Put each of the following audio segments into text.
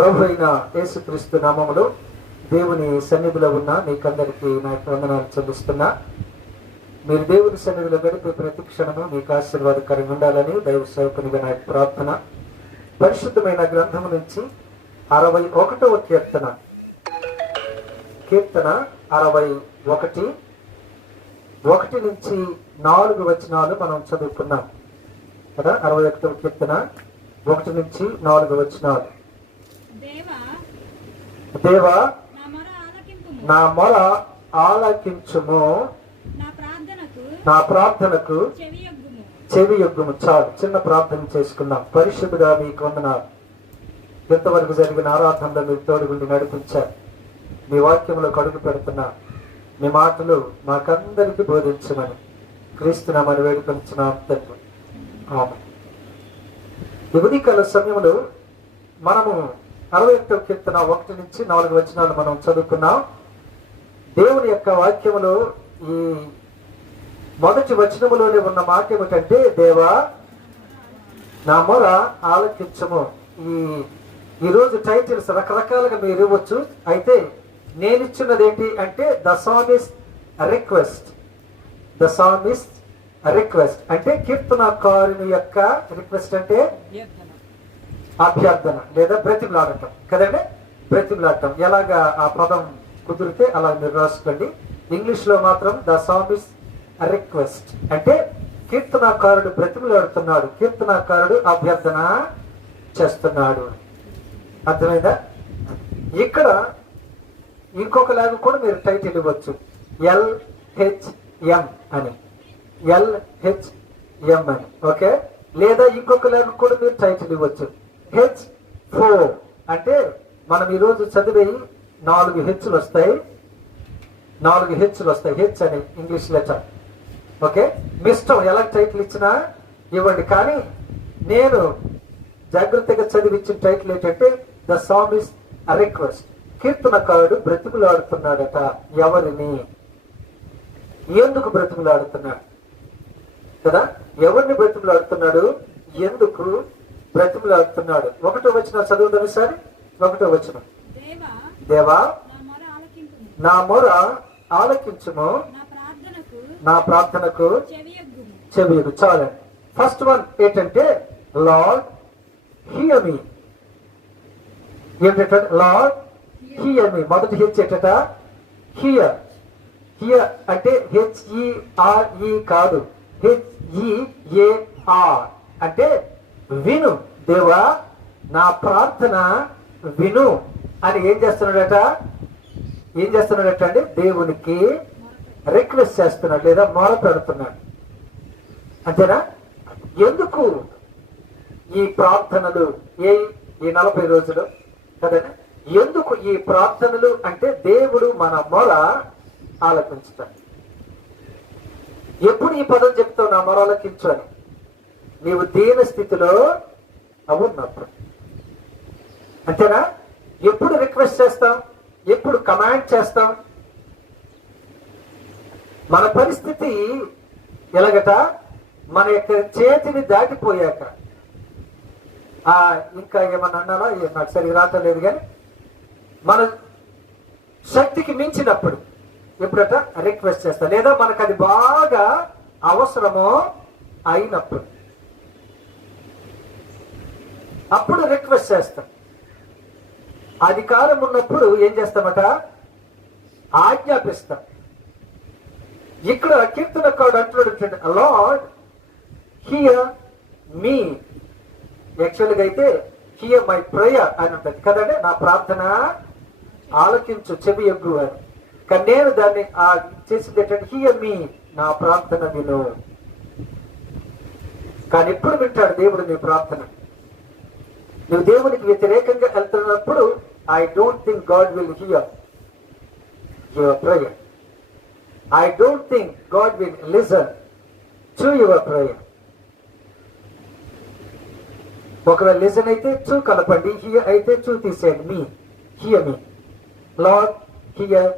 ప్రభు అయిన యేసుక్రీస్తు నామములో దేవుని సన్నిధిలో ఉన్న మీకందరికీ నా వందనాలు చెల్లిస్తున్నా. మీరు దేవుని సన్నిధిలో గడిపే ప్రతి క్షణము మీకు ఆశీర్వాదకరంగా ఉండాలని దైవ సేవకునిగా నా ప్రార్థన. పరిశుద్ధమైన గ్రంథము నుంచి 61వ కీర్తన 61 1 నుంచి 4 వచనాలు మనం చదువుకున్నాం కదా. 61వ కీర్తన 1 నుంచి 4 వచనాలు. దేవా నా మొర ఆలకించుము, నా ప్రార్థనకు చెవియొగ్గుము. చాలు, చిన్న ప్రార్థన చేసుకుందాం. పరిశుద్ధుడా మీకు వందనాలు. ఇంతవరకు జరిగిన ఆరాధనలో మీరు తోడుగుండి నడిపించారు. మీ వాక్యంలో అడుగు పెడుతున్నా. మీ మాటలు మాకందరికీ బోధించమని క్రీస్తునామని వేడుకొనిచున్నాం తండ్రి. ఆమేన్. ఈ ఉదయకాల సమయంలో మనము 61వ కీర్తన 1 నుంచి 4 వచనాలు మనం చదువుకున్నాం. దేవుని యొక్క వాక్యములో ఈ మొదటి వచనములోనే ఉన్న మాట ఏమిటంటే, దేవా నా మొర ఆలకించము. ఈరోజు టైటిల్స్ రకరకాలుగా మీరు ఇవ్వచ్చు. అయితే నేను ఇచ్చినది ఏంటి అంటే the psalmist request. The psalmist request అంటే కీర్తనకారుని యొక్క రిక్వెస్ట్ అంటే అభ్యర్థన లేదా బ్రతిమలాడటం కదండి. బ్రతిమలాడటం ఎలాగా ఆ పదం కుదిరితే అలా మీరు రాసుకోండి. ఇంగ్లీష్ లో మాత్రం ద సామిస్ట్ రిక్వెస్ట్ అంటే కీర్తనకారుడు బ్రతిమలాడుతున్నాడు, కీర్తనకారుడు అభ్యర్థన చేస్తున్నాడు. అర్థమైందా? ఇక్కడ ఇంకొక లాగా కూడా మీరు టైటిల్ ఇవ్వచ్చు, LHM అని, LHM అని. ఓకే, లేదా ఇంకొక లాగా కూడా మీరు టైటిల్ ఇవ్వచ్చు, H4 అంటే మనం ఈరోజు చదివే 4 హెచ్లు వస్తాయి. 4 హెచ్లు వస్తాయి, హెచ్ అని ఇంగ్లీష్ లెటర్. ఓకే, మీ ఇష్టం ఎలా టైటిల్ ఇచ్చినా ఇవ్వండి. కానీ నేను జాగ్రత్తగా చదివించిన టైటిల్ ఏంటంటే ద సామిస్ట్ రిక్వెస్ట్. కీర్తనకారుడు బ్రతిమలాడుతున్నాడట. ఎవరిని, ఎందుకు బ్రతిమలాడుతున్నాడు కదా? ఎవరిని బ్రతిమలాడుతున్నాడు, ఎందుకు బ్రతిమలాడుతున్నాడు? 1వ వచనం చదువుదాం సార్. 1వ వచనం, దేవా నా మొర ఆలకించుము, నా ప్రార్థనకు చెవియొగ్గుము. చాలండి. ఫస్ట్ వన్ ఏంటంటే లార్డ్ హియర్ మీ. ఏంటంటే లార్డ్ హియర్ మీ. మొదటి హెచ్ ఏంటట హియర్. హియర్ అంటే HERE కాదు, HEAR అంటే విను. దేవా నా ప్రార్థన విను అని ఏం చేస్తున్నాడట అంటే దేవునికి రిక్వెస్ట్ చేస్తున్నాడు లేదా మొర పెడుతున్నాడు. అంతేనా? ఎందుకు ఈ ప్రార్థనలు ఈ 40 రోజులు కదండి? ఎందుకు ఈ ప్రార్థనలు అంటే దేవుడు మన మొర ఆలకించుతాడు. ఎప్పుడు ఈ పదం చెప్తావు, నా మొర ఆలకించు అని? నీవు దీన స్థితిలో ఉన్నప్పుడు. అంతేనా? ఎప్పుడు రిక్వెస్ట్ చేస్తాం, ఎప్పుడు కమాండ్ చేస్తాం? మన పరిస్థితి ఎలాగట, మన యొక్క చేతిని దాటిపోయాక. ఇంకా ఏమన్నా అన్నారా? నాకు సరిగ్గా రావట్లేదు. కానీ మన శక్తికి మించినప్పుడు ఎప్పుడట రిక్వెస్ట్ చేస్తాం, లేదా మనకు అది బాగా అవసరమో అయినప్పుడు అప్పుడు రిక్వెస్ట్ చేస్తాం. అధికారం ఉన్నప్పుడు ఏం చేస్తామట, ఆజ్ఞాపిస్తాం. ఇక్కడ కీర్తనకారుడు అంటున్నాడు, లార్డ్ హియర్ మీ. యాక్చువల్గా అయితే హియర్ మై ప్రేయర్ అని ఉంటుంది కదండి. నా ప్రార్థన ఆలకించు, చెవియొగ్గు అని. కానీ నేను దాన్ని చేసింది ఏంటంటే హియర్ మీ, నా ప్రార్థన విను. కానీ ఎప్పుడు వింటాడు దేవుడు నీ ప్రార్థన? నువ్వు దేవునికి వ్యతిరేకంగా వెళ్తున్నప్పుడు I don't think God will here your prayer. I don't think God will listen to your prayer. ఒకవేళ లిసన్ అయితే చూ కలపండి, హియర్ అయితే చూ తీసేయండి. మీ, హియర్ మీ. లార్డ్ హియర్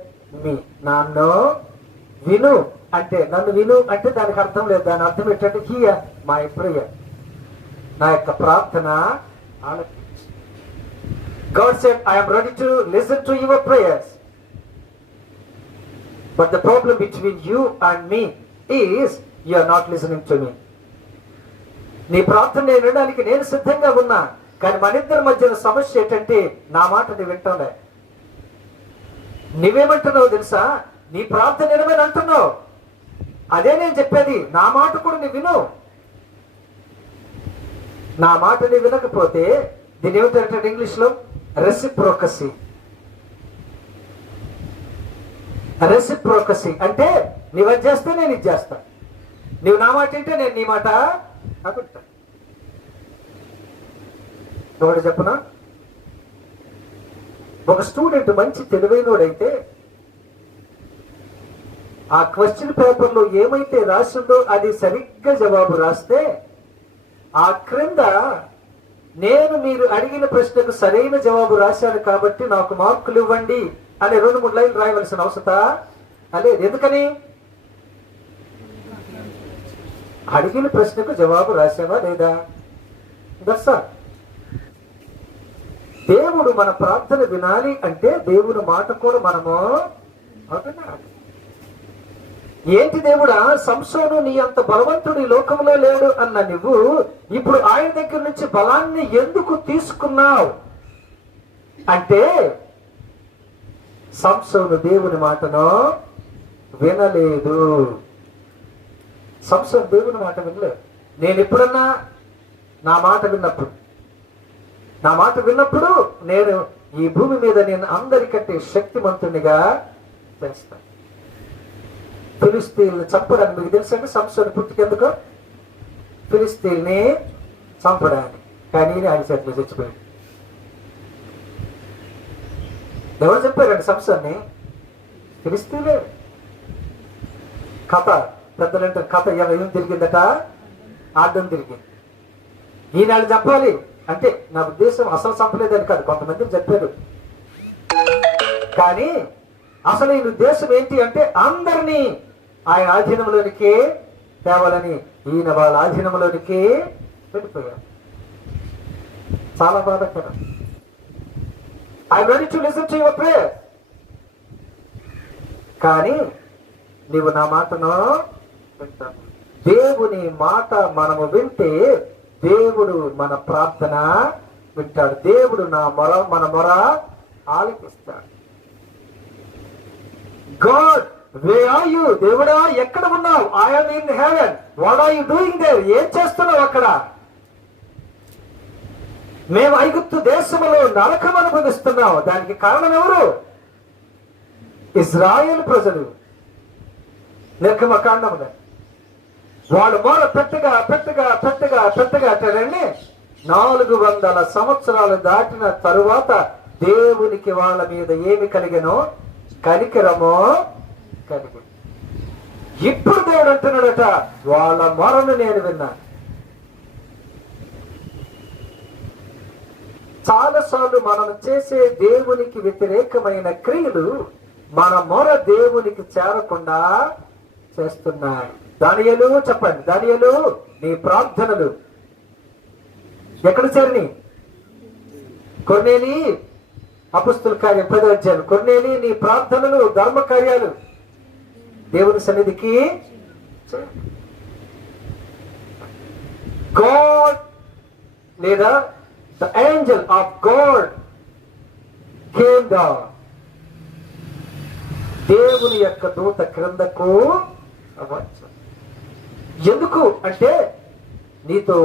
మీ. నన్ను విను అంటే, నన్ను విను అంటే దానికి అర్థం లేదు. దాని అర్థం ఏంటంటే హియర్ మై ప్రేయర్, నా యొక్క ప్రార్థన ఆలకించు. God said, I am ready to listen to your prayers. But the problem between you and me is you are not listening to me. నీ ప్రార్థన నేను వినడానికి నేను సిద్ధంగా ఉన్నా, కానీ మన ఇద్దరి మధ్యన సమస్య ఏంటంటే నా మాట నువ్వు వింటావులే. నువ్వేమంటున్నావు తెలుసా? నీ ప్రార్థన వినమని అంటున్నావు. అదే నేను చెప్పేది, నా మాట కూడా నువ్వు విను. నా మాట నువ్వు వినకపోతే దీని ఏమిటంటే ఇంగ్లీష్లో రెసిప్రోకసీ. రెసిప్రోకసీ అంటే నువ్వు అది చేస్తే నేను ఇది చేస్తా, నువ్వు నా మాట వింటే నేను నీ మాట అనుకుంటా. ఒకటి చెప్పనా, ఒక స్టూడెంట్ మంచి తెలివైనోడైతే ఆ క్వశ్చన్ పేపర్లో ఏమైతే రాసిందో అది సరిగ్గా జవాబు రాస్తే ఆ క్రింద నేను మీరు అడిగిన ప్రశ్నకు సరైన జవాబు రాశాను కాబట్టి నాకు మార్కులు ఇవ్వండి అని 2-3 లైన్లు రాయవలసిన అవసరం లేదు. ఎందుకని? అడిగిన ప్రశ్నకు జవాబు రాసావా లేదా? దర్శా దేవుడు మన ప్రార్థన వినాలి అంటే దేవుని మాట కూడా మనము వినాలి. ఏంటి దేవుడా, సంసోను నీ అంత బలవంతుడు ఈ లోకంలో లేడు అన్న నువ్వు ఇప్పుడు ఆయన దగ్గర నుంచి బలాన్ని ఎందుకు తీసుకున్నావు అంటే సంసోను దేవుని మాటను వినలేదు. సంసోను దేవుని మాట వినలేదు. నేను ఎప్పుడన్నా నా మాట విన్నప్పుడు నేను ఈ భూమి మీద నేను అందరికంటే శక్తిమంతునిగా చేస్తాను. ఫిలిస్తీన్లు చంపడానికి మీకు తెలుసండి సంసోను పుట్టుకెందుకు? ఫిలిస్తీన్ని చంపడానికి. కానీ ఆయన చేతిలో చచ్చిపోయాడు. ఎవరు చెప్పారండి సంసోన్ని? ఫిలిస్తీన్లే. కథ పెద్దలంటే కథ ఏం తిరిగిందట? ఆడ్డం తిరిగింది. ఈనాడు చెప్పాలి అంటే నా ఉద్దేశం అసలు చంపలేదని కాదు, కొంతమంది చెప్పారు. కానీ అసలు ఈ ఉద్దేశం ఏంటి అంటే అందరినీ ఆయన ఆధీనంలోనికి తేవాలని ఈయన వాళ్ళ ఆధీనంలోనికి వెళ్ళిపోయారు. చాలా బాధాకరం. I ready to listen to your prayer. కానీ నీవు నా మాటను వింటావు. దేవుని మాట మనము వింటే దేవుడు మన ప్రార్థన వింటాడు. దేవుడు మన మొర ఆలకిస్తాడు. God, where are you? దేవుడా ఎక్కడ ఉన్నావు? I am in heaven. What are you doing there? ఏం చేస్తున్నావు అక్కడ? మేము ఐగుప్తు దేశంలో నరకం అనుభవిస్తున్నాం. దానికి కారణం ఎవరు? ఇజ్రాయేల్ ప్రజలు. నిర్గమకాండములో వాళ్ళు మొర పెద్దగా అంటారండి. 400 సంవత్సరాలు దాటిన తరువాత దేవునికి వాళ్ళ మీద ఏమి కలిగనో కనికరమో కలిగి. ఇప్పుడు దేవుడు అంటున్నాడట, వాళ్ళ మొరను నేను విన్నాను. చాలాసార్లు మనం చేసే దేవునికి వ్యతిరేకమైన క్రియలు మన మొర దేవునికి చేరకుండా చేస్తున్నాయి. దానియేలు చెప్పండి, దానియేలు నీ ప్రార్థనలు ఎక్కడ చేరిని? కొర్నేలి అపొస్తలుల కార్యం 10వ అధ్యాయం. కొర్నేలి నీ ప్రార్థనలు ధర్మ కార్యాలు దేవుని సన్నిధికి. గాడ్ లేదా the Angel of God came down. దేవుని యొక్క దూత క్రిందకు అవచ్చు. ఎందుకు అంటే నీతో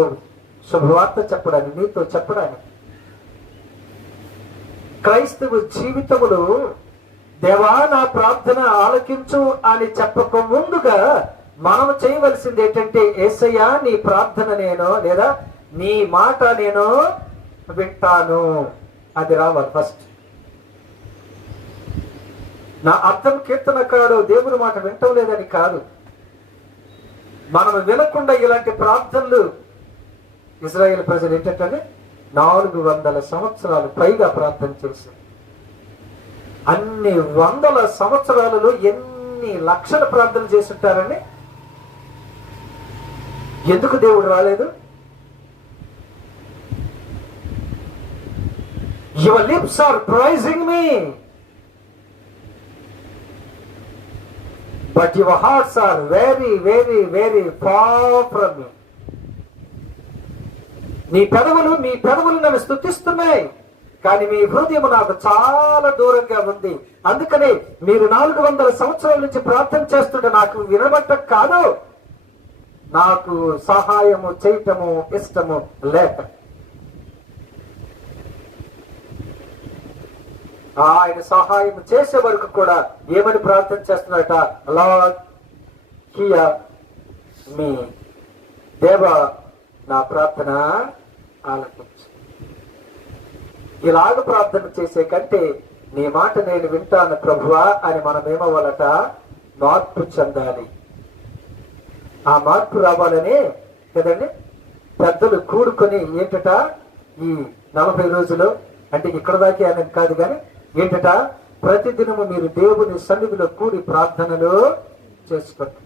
శుభవార్త చెప్పడానికి, నీతో చెప్పడానికి. క్రైస్తవ జీవితములు దేవా నా ప్రార్థన ఆలకించు అని చెప్పక ముందుగా మనం చేయవలసింది ఏంటంటే యేసయ్యా నీ ప్రార్థన నేను లేదా నీ మాట నేను వింటాను. అది రావాలి ఫస్ట్. నా అర్థం కీర్తనకాడు దేవుని మాట వింటం లేదని కాదు. మనం వినకుండా ఇలాంటి ప్రార్థనలు ఇజ్రాయేల్ ప్రజలు ఏంటంటే 400 సంవత్సరాలు పైగా ప్రార్థన చేశారు. అన్ని 100 సంవత్సరాలలో ఎన్ని లక్షల ప్రార్థన చేస్తుంటారని. ఎందుకు దేవుడు రాలేదు? Your lips are praising me, but your hearts are very, very, very far from me. మీ పెదవులు నన్ను స్తుతిస్తున్నాయి, కానీ మీ హృదయం నాకు చాలా దూరంగా ఉంది. అందుకని మీరు 400 సంవత్సరాల నుంచి ప్రార్థన చేస్తుంటే నాకు వినబట్టం కాదు, నాకు సహాయము చేయటము ఇష్టము లేక. ఆయన సహాయం చేసే వరకు కూడా ఏమని ప్రార్థన చేస్తున్నాడట? లార్డ్ హియర్ మీ, దేవా నా ప్రార్థన ఆలకించు. ఇలాగ ప్రార్థన చేసే కంటే నీ మాట నేను వింటాను ప్రభువా అని మనం ఏమవ్వాలట? మార్పు చెందాలి. ఆ మార్పు రావాలని కదండి పెద్దలు కూడుకొని ఏంటట ఈ 40 రోజులు, అంటే ఇక్కడ దాకే అనేది కాదు కానీ ఏంటట, ప్రతిదినము మీరు దేవుని సన్నిధిలో కూడి ప్రార్థనలు చేసుకోండి.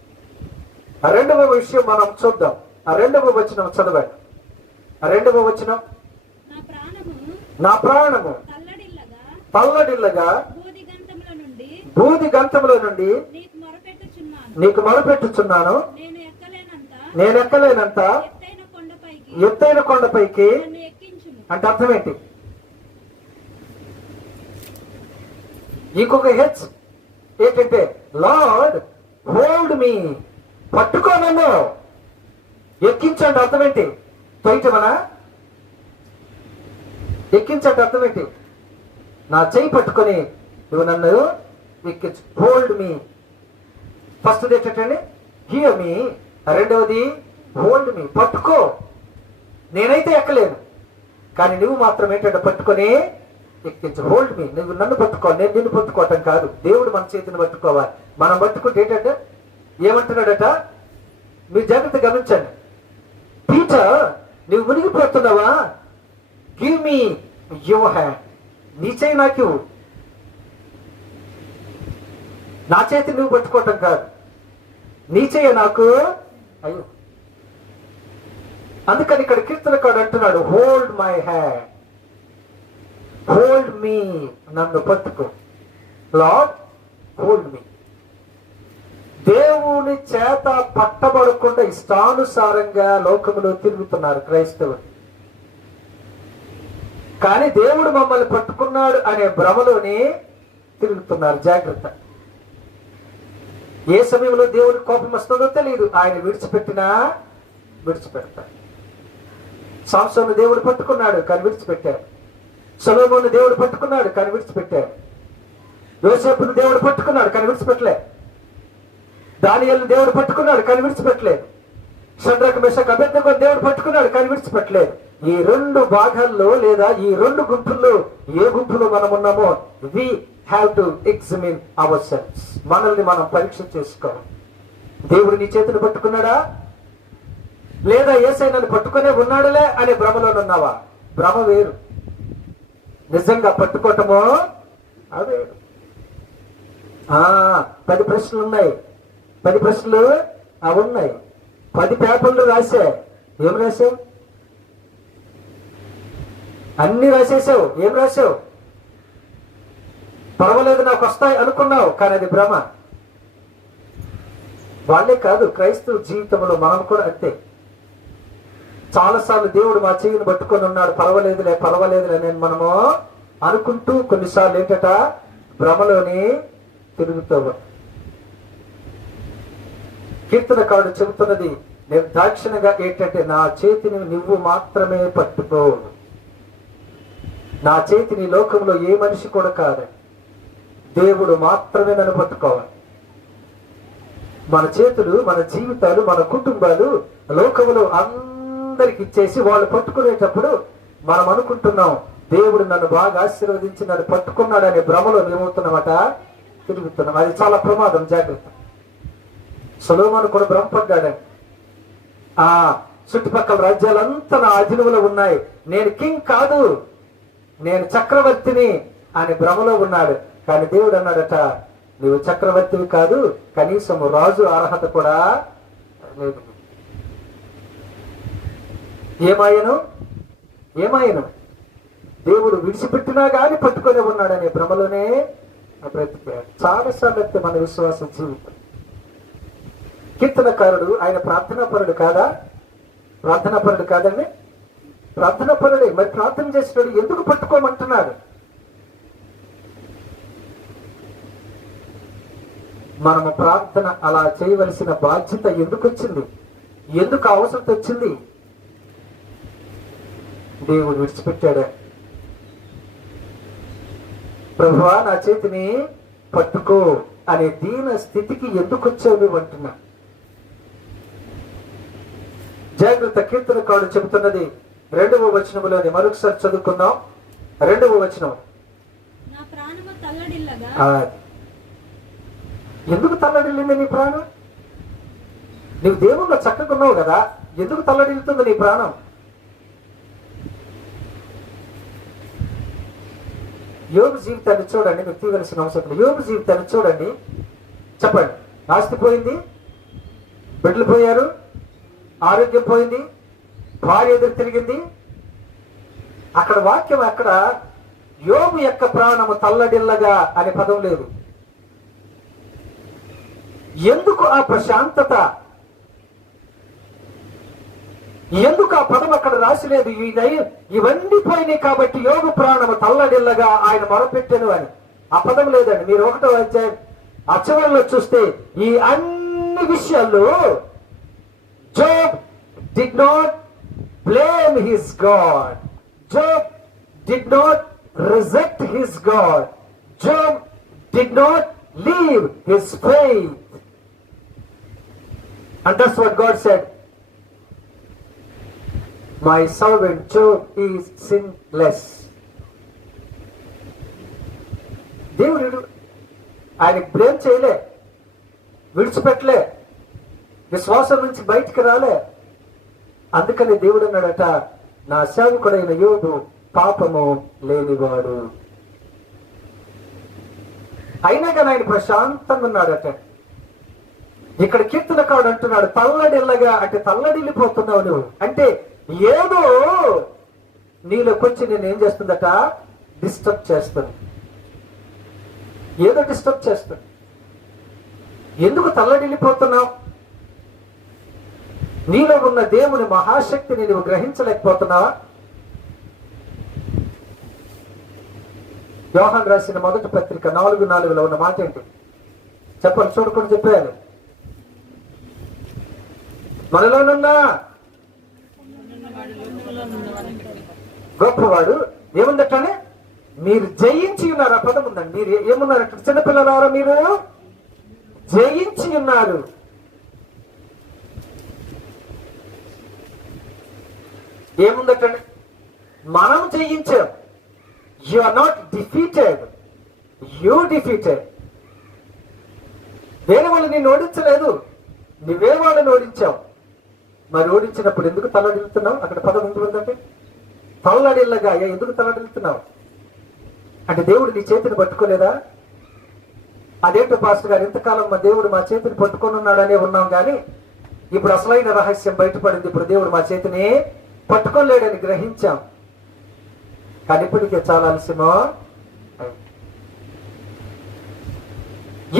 ఆ రెండవ విషయం మనం చూద్దాం. ఆ రెండవ వచనం చదవండి. ఆ రెండవ వచనం, నా ప్రాణము తల్లడిల్లగా బూది గంతముల నుండి నీకు మొరపెట్టుచున్నాను. నేను ఎక్కలేనంత ఎత్తైన కొండపైకి. అంటే అర్థం ఏంటి? ఇంకొక హెచ్ ఏంటంటే లార్డ్ హోల్డ్ మీ, పట్టుకో నన్ను, ఎక్కించండి. అర్థం ఏంటి? తొయ్యమనా? ఎక్కించండి అర్థం ఏంటి? నా చెయ్యి పట్టుకొని నువ్వు నన్ను ఎక్కించు. Hold me. ఫస్ట్ ఏంటంటే హియర్ మీ, రెండవది హోల్డ్ మీ, పట్టుకో. నేనైతే ఎక్కలేను, కానీ నువ్వు మాత్రం ఏంటంటే పట్టుకొని ఎక్కించు. హోల్డ్ మీ, నువ్వు నన్ను పట్టుకోవాలి, నేను నిన్ను పట్టుకోవటం కాదు. దేవుడు మన చేతిని పట్టుకోవాలి. మనం పట్టుకుంటే ఏంటంటే ఏమంటున్నాడట? మీరు జాగ్రత్త గమనించండి. పీటర్, నువ్వు మునిగిపోతున్నావా? గివ్ మీ యువర్ హ్యాండ్, నీ చేయి నాకు. నా చేతి నువ్వు పట్టుకోవటం కాదు, నీ చేయ నాకు. అయ్యో, అందుకని ఇక్కడ కీర్తనకాడు అంటున్నాడు హోల్డ్ మై హ్యాండ్, హోల్డ్ మీ, నన్ను పట్టుకో. లార్డ్ హోల్డ్ మీ. దేవుని చేత పట్టబడకుండా ఇష్టానుసారంగా లోకములో తిరుగుతున్నారు క్రైస్తవులు. కానీ దేవుడు మమ్మల్ని పట్టుకున్నాడు అనే భ్రమలోనే తిరుగుతున్నారు. జాగ్రత్త. ఏ సమయంలో దేవుడి కోపం వస్తుందో తెలియదు. ఆయన విడిచిపెడతాడు. సంసోను దేవుడు పట్టుకున్నాడు కానీ విడిచిపెట్టాడు. సొలొమోను దేవుడు పట్టుకున్నాడు కానీ విడిచిపెట్టాడు. యోసేపును దేవుడు పట్టుకున్నాడు కానీ విడిచిపెట్టలే. దానియేలును దేవుడు పట్టుకున్నాడు కానీ విడిచిపెట్టలేదు. షడ్రకు మెషకు అబేద్నెగోను దేవుడు పట్టుకున్నాడు కానీ విడిచిపెట్టలేదు. ఈ 2 భాగాల్లో లేదా ఈ 2 గుంపుల్లో ఏ గుంపులో మనం ఉన్నామో we have to examine ourselves. మనల్ని మనం పరీక్ష చేసుకోవాలి. దేవుడు నీ చేతిని పట్టుకున్నాడా, లేదా యేసయ్య నన్ను పట్టుకునే ఉన్నాడులే అనే భ్రమలోనున్నావా? భ్రమ వేరు, నిజంగా పట్టుకోవటమో అదే. 10 ప్రశ్నలు ఉన్నాయి. 10 ప్రశ్నలు ఉన్నాయి. 10 పేపర్లు రాసా. ఏం రాసావు? అన్ని రాసేసావు. ఏం రాసావు? పర్వాలేదు నాకు వస్తాయి అనుకున్నావు, కానీ అది భ్రమ. వాళ్ళే కాదు, క్రైస్తవ జీవితంలో మనం కూడా అంతే. చాలాసార్లు దేవుడు మా చెయ్యిని పట్టుకొని ఉన్నాడు, పర్వాలేదులే నేను మనము అనుకుంటూ కొన్నిసార్లు ఏంటట భ్రమలోని తిరుగుతావు. కీర్తనకారుడు చెబుతున్నది నిర్దాక్షిణ్యంగా ఏంటంటే, నా చేతిని నువ్వు మాత్రమే పట్టుకో. నా చేతిని లోకంలో ఏ మనిషి కూడా కాదు, దేవుడు మాత్రమే నన్ను పట్టుకోవాలి. మన చేతులు, మన జీవితాలు, మన కుటుంబాలు లోకంలో అందరికి ఇచ్చేసి వాళ్ళు పట్టుకునేటప్పుడు మనం అనుకుంటున్నాం దేవుడు నన్ను బాగా ఆశీర్వదించి నన్ను పట్టుకున్నాడు అనే భ్రమలో ఏమవుతున్నామట తిరుగుతున్నాం. అది చాలా ప్రమాదం. జాగ్రత్త. సొలొమోను కూడా భ్రమపడ్డాడు. చుట్టుపక్కల రాజ్యాలంతా నా అధీనంలో ఉన్నాయి, నేను కింగ్ కాదు, నేను చక్రవర్తిని అని భ్రమలో ఉన్నాడు. కానీ దేవుడు అన్నాడట, నువ్వు చక్రవర్తివి కాదు, కనీసం రాజు అర్హత కూడా లేదు. ఏమాయను దేవుడు విడిచిపెట్టినా గాని పట్టుకొని ఉన్నాడనే భ్రమలోనే బ్రతికాడు. చాలాసార్లు అయితే మన విశ్వాస జీవితం. కీర్తనకారుడు ఆయన ప్రార్థనాపరుడు కాదా? ప్రార్థనాపరుడు కాదండి, ప్రార్థనాపరుడే. మరి ప్రార్థన చేసినాడు, ఎందుకు పట్టుకోమంటున్నాడు? మనము ప్రార్థన అలా చేయవలసిన బాధ్యత ఎందుకు వచ్చింది? ఎందుకు అవసరం వచ్చింది? దేవుడు విడిచిపెట్టాడు. ప్రభువా నా చేతిని పట్టుకో అనే దీన స్థితికి ఎందుకు వచ్చావు నువ్వు అంటున్నా. జాగ్రత్త. కీర్తనకారుడు చెబుతున్నది 2వ వచనములోని మరొకసారి చదువుకుందాం. 2వ వచనం. ఎందుకు తల్లడిల్లింది నీ ప్రాణం? నీవు దేవుణ్ణి చక్కగా ఉన్నావు కదా, ఎందుకు తల్లడిల్లుతుంది నీ ప్రాణం? యోబు జీవితాన్ని చూడండి, మీరు తీయవలసిన అవసరం లేదు. యోబు జీవితాన్ని చూడండి, చెప్పండి. ఆస్తి పోయింది, బిడ్డలు పోయారు, ఆరోగ్యం పోయింది, భార్య ఎదురు తిరిగింది. అక్కడ వాక్యం అక్కడ యోబు యొక్క ప్రాణము తల్లడిల్లగా అనే పదం లేదు. ఎందుకు ఆ ప్రశాంతత? ఎందుకు ఆ పదం అక్కడ రాసిలేదు? ఇవన్నీ పోయినాయి కాబట్టి యోగు ప్రాణము తల్లడిల్లగా ఆయన మొరపెట్టెను అని ఆ పదం లేదండి. మీరు 1వ అధ్యాయం ఆ చివరిలో చూస్తే ఈ అన్ని విషయాల్లో Job did not blame his God. Job did not reject his God. Job did not leave his faith. And that's what God said. My servant Job is sinless. దేవుడు ఆయన బ్లేమ్ చేయలే, విడిచిపెట్టలే, విశ్వాసం నుంచి బయటికి రాలే. అందుకని దేవుడు అన్నాడట, నా సేవకుడైన యోబు పాపము లేనివాడు. అయినా కానీ ఆయన ప్రశాంతంగా ఉన్నాడట. ఇక్కడ కీర్తనకారుడు అంటున్నాడు తల్లడిల్లగా, అంటే తల్లడిల్లిపోతున్నావు నువ్వు. అంటే ఏదో నీలోకొచ్చి నేను ఏం చేస్తుందట, డిస్టర్బ్ చేస్తుంది. ఏదో డిస్టర్బ్ చేస్తుంది. ఎందుకు తల్లడిల్లిపోతున్నావు? నీలో ఉన్న దేవుని మహాశక్తిని నువ్వు గ్రహించలేకపోతున్నావా? యోహాను రాసిన మొదటి పత్రిక 4:4 ఉన్న మాట ఏంటి చెప్పాలి? చూడకుండా చెప్పేయాలి. మనలోనున్న గొప్పవాడు ఏముందటనే మీరు జయించి ఉన్నారు. ఆ పదం ఉందండి. మీరు ఏమున్నారట? చిన్నపిల్లలారా మీరు జయించి ఉన్నారు. ఏముందటండి? మనం జయించాం. You are not defeated, you defeated. వేరే వాళ్ళు నిన్ను ఓడించలేదు, నువ్వే వాళ్ళని ఓడించావు. మరి ఓడించినప్పుడు ఎందుకు తల్లడిల్లుతున్నావు? అక్కడ పదం ఉంటుందంటే తల్లడిల్లగా. ఎందుకు తల్లడిల్లుతున్నావు అంటే దేవుడు నీ చేతిని పట్టుకోలేదా? అదేంటో పాస్టర్ గారు, ఇంతకాలం మా దేవుడు మా చేతిని పట్టుకొని ఉన్నాడనే ఉన్నాం, కానీ ఇప్పుడు అసలైన రహస్యం బయటపడింది. ఇప్పుడు దేవుడు మా చేతిని పట్టుకోలేడని గ్రహించాం, కానీ ఇప్పటికే చాలా ఆలస్యమో.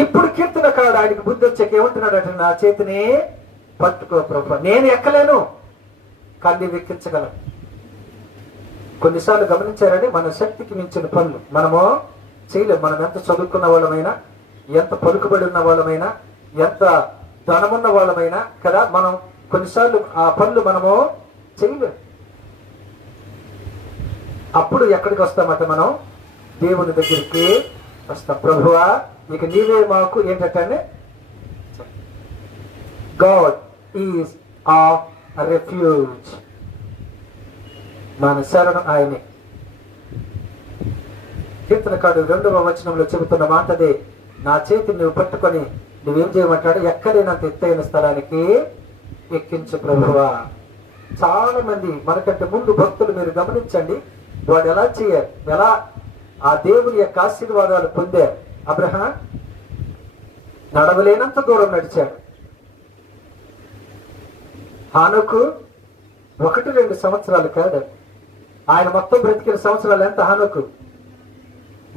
ఇప్పుడు కీర్తనకారుడు ఆయనకి బుద్ధి వచ్చాక ఏమంటున్నాడు? నా చేతిని పట్టుకో ప్రభు. నేను ఎక్కలేను, కానీ నీవు ఎక్కించగలను. కొన్నిసార్లు గమనించారండి, మన శక్తికి మించిన పనులు మనము చేయలేము. మనం ఎంత చదువుకున్న వాళ్ళమైనా, ఎంత పలుకుబడి ఉన్న వాళ్ళమైనా, ఎంత ధనమున్న వాళ్ళమైనా కదా, మనం కొన్నిసార్లు ఆ పనులు మనము చేయలేము. అప్పుడు ఎక్కడికి వస్తామంటే మనం దేవుని దగ్గరికి వస్తాం. ప్రభువా ఇక నీవే మాకు ఏంటంటే, గాడ్ ఈజ్ ఆర్ రెఫ్యూజ్. మన శరణం ఆయనే. కీర్తనకారుడు 2వ వచనంలో చెబుతున్న మాట అదే. నా చేతిని నువ్వు పట్టుకొని నువ్వేం చేయమంటాడు? ఎక్కడైనంత ఎత్తైన స్థలానికి ఎక్కించు ప్రభువా. చాలా మంది మనకంటే ముందు భక్తులు మీరు గమనించండి, వాడు ఎలా చేయారు, ఎలా ఆ దేవుని యొక్క ఆశీర్వాదాలు పొందారు. అబ్రహాం నడవలేనంత దూరం నడిచాడు. హానోకు 1-2 సంవత్సరాలు కాదు, ఆయన మొత్తం బ్రతికిన సంవత్సరాలు ఎంత హానోకు?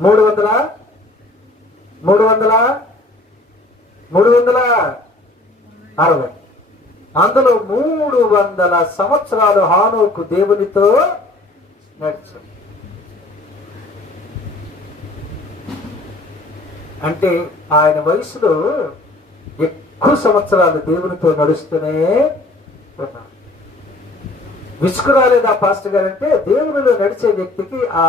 360. అందులో 300 సంవత్సరాలు హానోకు దేవునితో నడిచాడు. అంటే ఆయన వయసులో ఎక్కువ సంవత్సరాలు దేవునితో నడుస్తూనే ఉన్నాడు. విసుగు రాలేదు ఆ పాస్టర్ గారు అంటే, దేవునిలో నడిచే వ్యక్తికి ఆ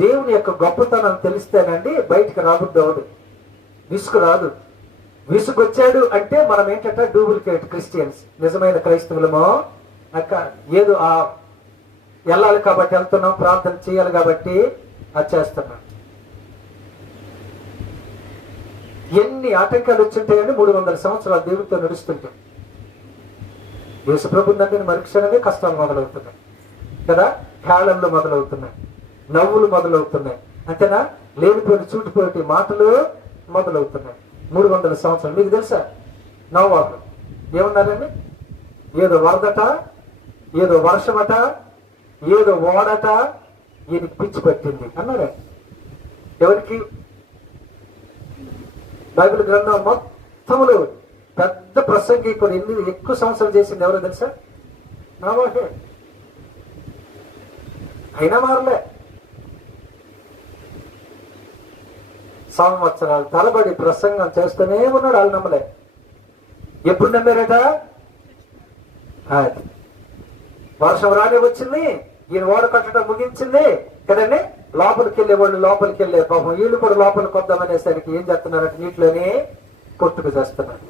దేవుని యొక్క గొప్పతనం తెలిస్తేనండి బయటికి రాబుద్దవుడు, విసుగు రాదు. విసుగొచ్చాడు అంటే మనం ఏంటంటే డూప్లికేట్ క్రిస్టియన్స్. నిజమైన క్రైస్తవులమో అక్క ఏదో ఆ వెళ్ళాలి కాబట్టి వెళ్తున్నాం, ప్రార్థన చేయాలి కాబట్టి అది చేస్తున్నాం. ఎన్ని ఆటంకాలు వచ్చింటాయని 300 సంవత్సరాలు దేవుడితో నడుస్తుంటాం. యేసుప్రభు నందుని మరుక్షణమే కష్టాలు మొదలవుతున్నాయి కదా, ఖేళనలు మొదలవుతున్నాయి, నవ్వులు మొదలవుతున్నాయి, అంతేనా, లేనిపోయిన చూటిపోటి మాటలు మొదలవుతున్నాయి. 300 సంవత్సరాలు. మీకు తెలుసా నోవాహు ఏమన్నారండి? ఏదో వరదట, ఏదో వర్షమట, ఏదో ఓడట, ఈయనకి పిచ్చి పట్టింది అన్నారా? ఎవరికి? బైబిల్ గ్రంథం మొత్తములు పెద్ద ప్రసంగికుడు ఎక్కువ సంవత్సరాలు చేసింది ఎవరో తెలుసా? నోవాహే. అయినా మారలే. సంవత్సరాలు తలబడి ప్రసంగం చేస్తూనే ఉన్నాడు. వాళ్ళు నమ్మలే. ఎప్పుడు నమ్మారట? అది వర్షం రానే వచ్చింది, ఈయన ఓడ కట్టడం ముగించింది కదండి. లోపలికి వెళ్ళే వాళ్ళు లోపలికి వెళ్ళే పాపం వీళ్ళు కూడా లోపలికి వద్దామనేసరికి ఏం చేస్తున్నారంటే నీటిలోనే కొట్టుకు చేస్తున్నారు.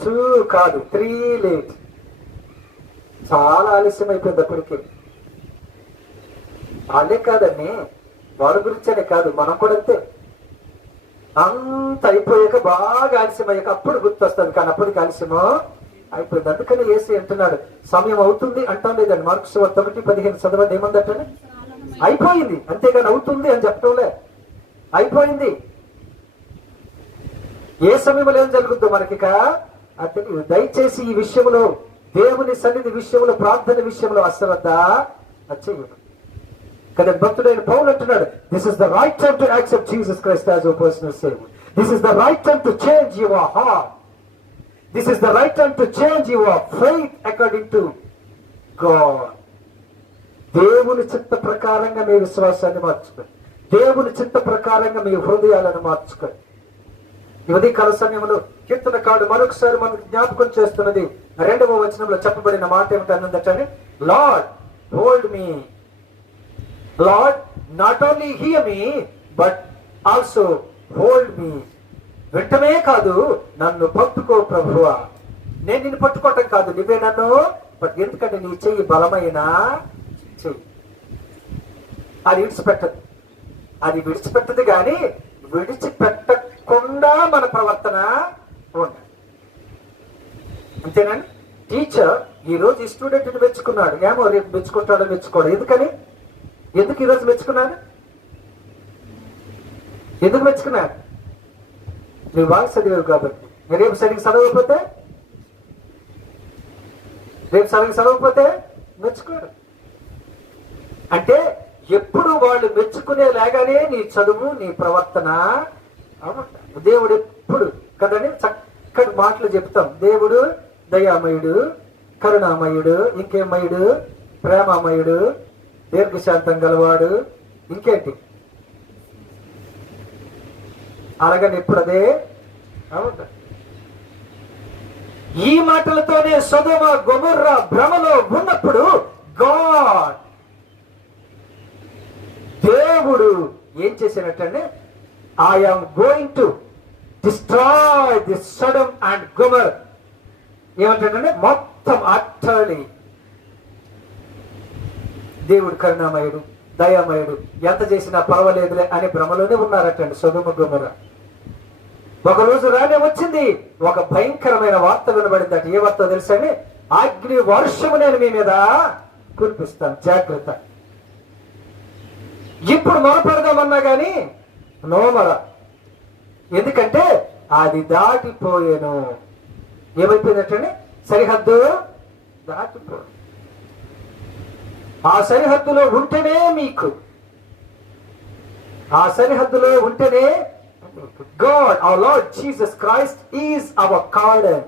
టూ కాదు 3 లేట్. చాలా ఆలస్యం అయిపోయింది అప్పటికి. వాళ్ళే కాదండి, వాడి గురించనే కాదు, మనం కూడా అంతే. అంత అయిపోయాక బాగా ఆలస్యం అయ్యాక అప్పుడు గుర్తొస్తుంది, కానీ అప్పటికి ఆలస్యమో అయిపోయింది. అందుకని యేసు అంటున్నాడు సమయం అవుతుంది అంటాం లేదండి. మార్కు సువార్త 1:15 చదవండి. ఏమందటని? అయిపోయింది, అంతేగాని అవుతుంది అని చెప్పడంలే, అయిపోయింది. ఏ సమయంలో ఏం జరుగుద్దో మనకి తెలియదు. దయచేసి ఈ విషయంలో, దేవుని సన్నిధి విషయంలో, ప్రార్థన విషయంలో అశ్రద్ధ చేయదు కదా. భక్తుడైన పౌలు అంటున్నాడు, this is the right time to accept Jesus Christ as your personal saviour. This is the right time to change your heart. This is the right time to change your faith according to God. దేవుని చిత్త ప్రకారంగా మీ విశ్వాసాన్ని మార్చుకోండి. దేవుని చిత్త ప్రకారంగా మీ హృదయాలను మార్చుకోండి. ఉదయకాల సమయంలో కీర్తనకారుడు మరొకసారి మనకు జ్ఞాపకం చేస్తున్నది 2వ వచనంలో చెప్పబడిన మాట ఏమిటంటే, lord hold me, lord not only here me but also hold మీ. వెంటనే కాదు, నన్ను పట్టుకో ప్రభువా. నేను నిన్ను పట్టుకోవటం కాదు, నువ్వే నన్ను ఎందుకంటే నీ చెయ్యి బలమైన చెయ్యి. అది విడిచిపెట్టదు, అది విడిచిపెట్టదు. కానీ విడిచిపెట్టకుండా మన ప్రవర్తన ఉండాలి, అంతేనండి. టీచర్ ఈ రోజు ఈ స్టూడెంట్ మెచ్చుకున్నాడు, ఏమో రేపు మెచ్చుకుంటాడో మెచ్చుకోడు. ఎందుకని? ఎందుకు ఈరోజు మెచ్చుకున్నాడు? ఎందుకు మెచ్చుకున్నాడు? నువ్వు బాగా చదివావు కాబట్టి. రేపు సరిగ్గా చదవకపోతే మెచ్చుకోరు. అంటే ఎప్పుడు వాళ్ళు మెచ్చుకునేలాగానే నీ చదువు, నీ ప్రవర్తన. దేవుడు ఎప్పుడు కదండి చక్కటి మాటలు చెప్తాం. దేవుడు దయామయుడు, కరుణామయుడు, ఇంకేమయుడు, ప్రేమమయుడు, దీర్ఘశాంతం గలవాడు, ఇంకేంటి అలాగని ఎప్పుడు అదే. ఈ మాటలతోనే సొదొమ గొమొర్రా భ్రమలో ఉన్నప్పుడు గాడ్, దేవుడు ఏం చేసినట్టంటే, I am going to destroy the Sodom and Gomorrah. ఏమంటాడంటే మొత్తం అట్టలి. దేవుడు కరుణామయుడు, దయామయుడు, ఎంత చేసినా పర్వాలేదులే అని భ్రమలోనే ఉన్నారటండి సొదొమ గొమొర్రా. ఒకరోజు రానే వచ్చింది, ఒక భయంకరమైన వార్త వినబడిందట. ఏ వార్త తెలుసండి? అగ్ని వర్షము నేను మీ మీద కురిపిస్తాను, జాగ్రత్త. ఇప్పుడు మొరపెడదామన్నా గాని నోమర, ఎందుకంటే అది దాటిపోయాను. ఏమైపోయిందటండి? సరిహద్దు దాటిపోయాను. ఆ సరిహద్దులో ఉంటేనే మీకు, ఆ సరిహద్దులో ఉంటేనే God our Lord Jesus Christ is our cordon.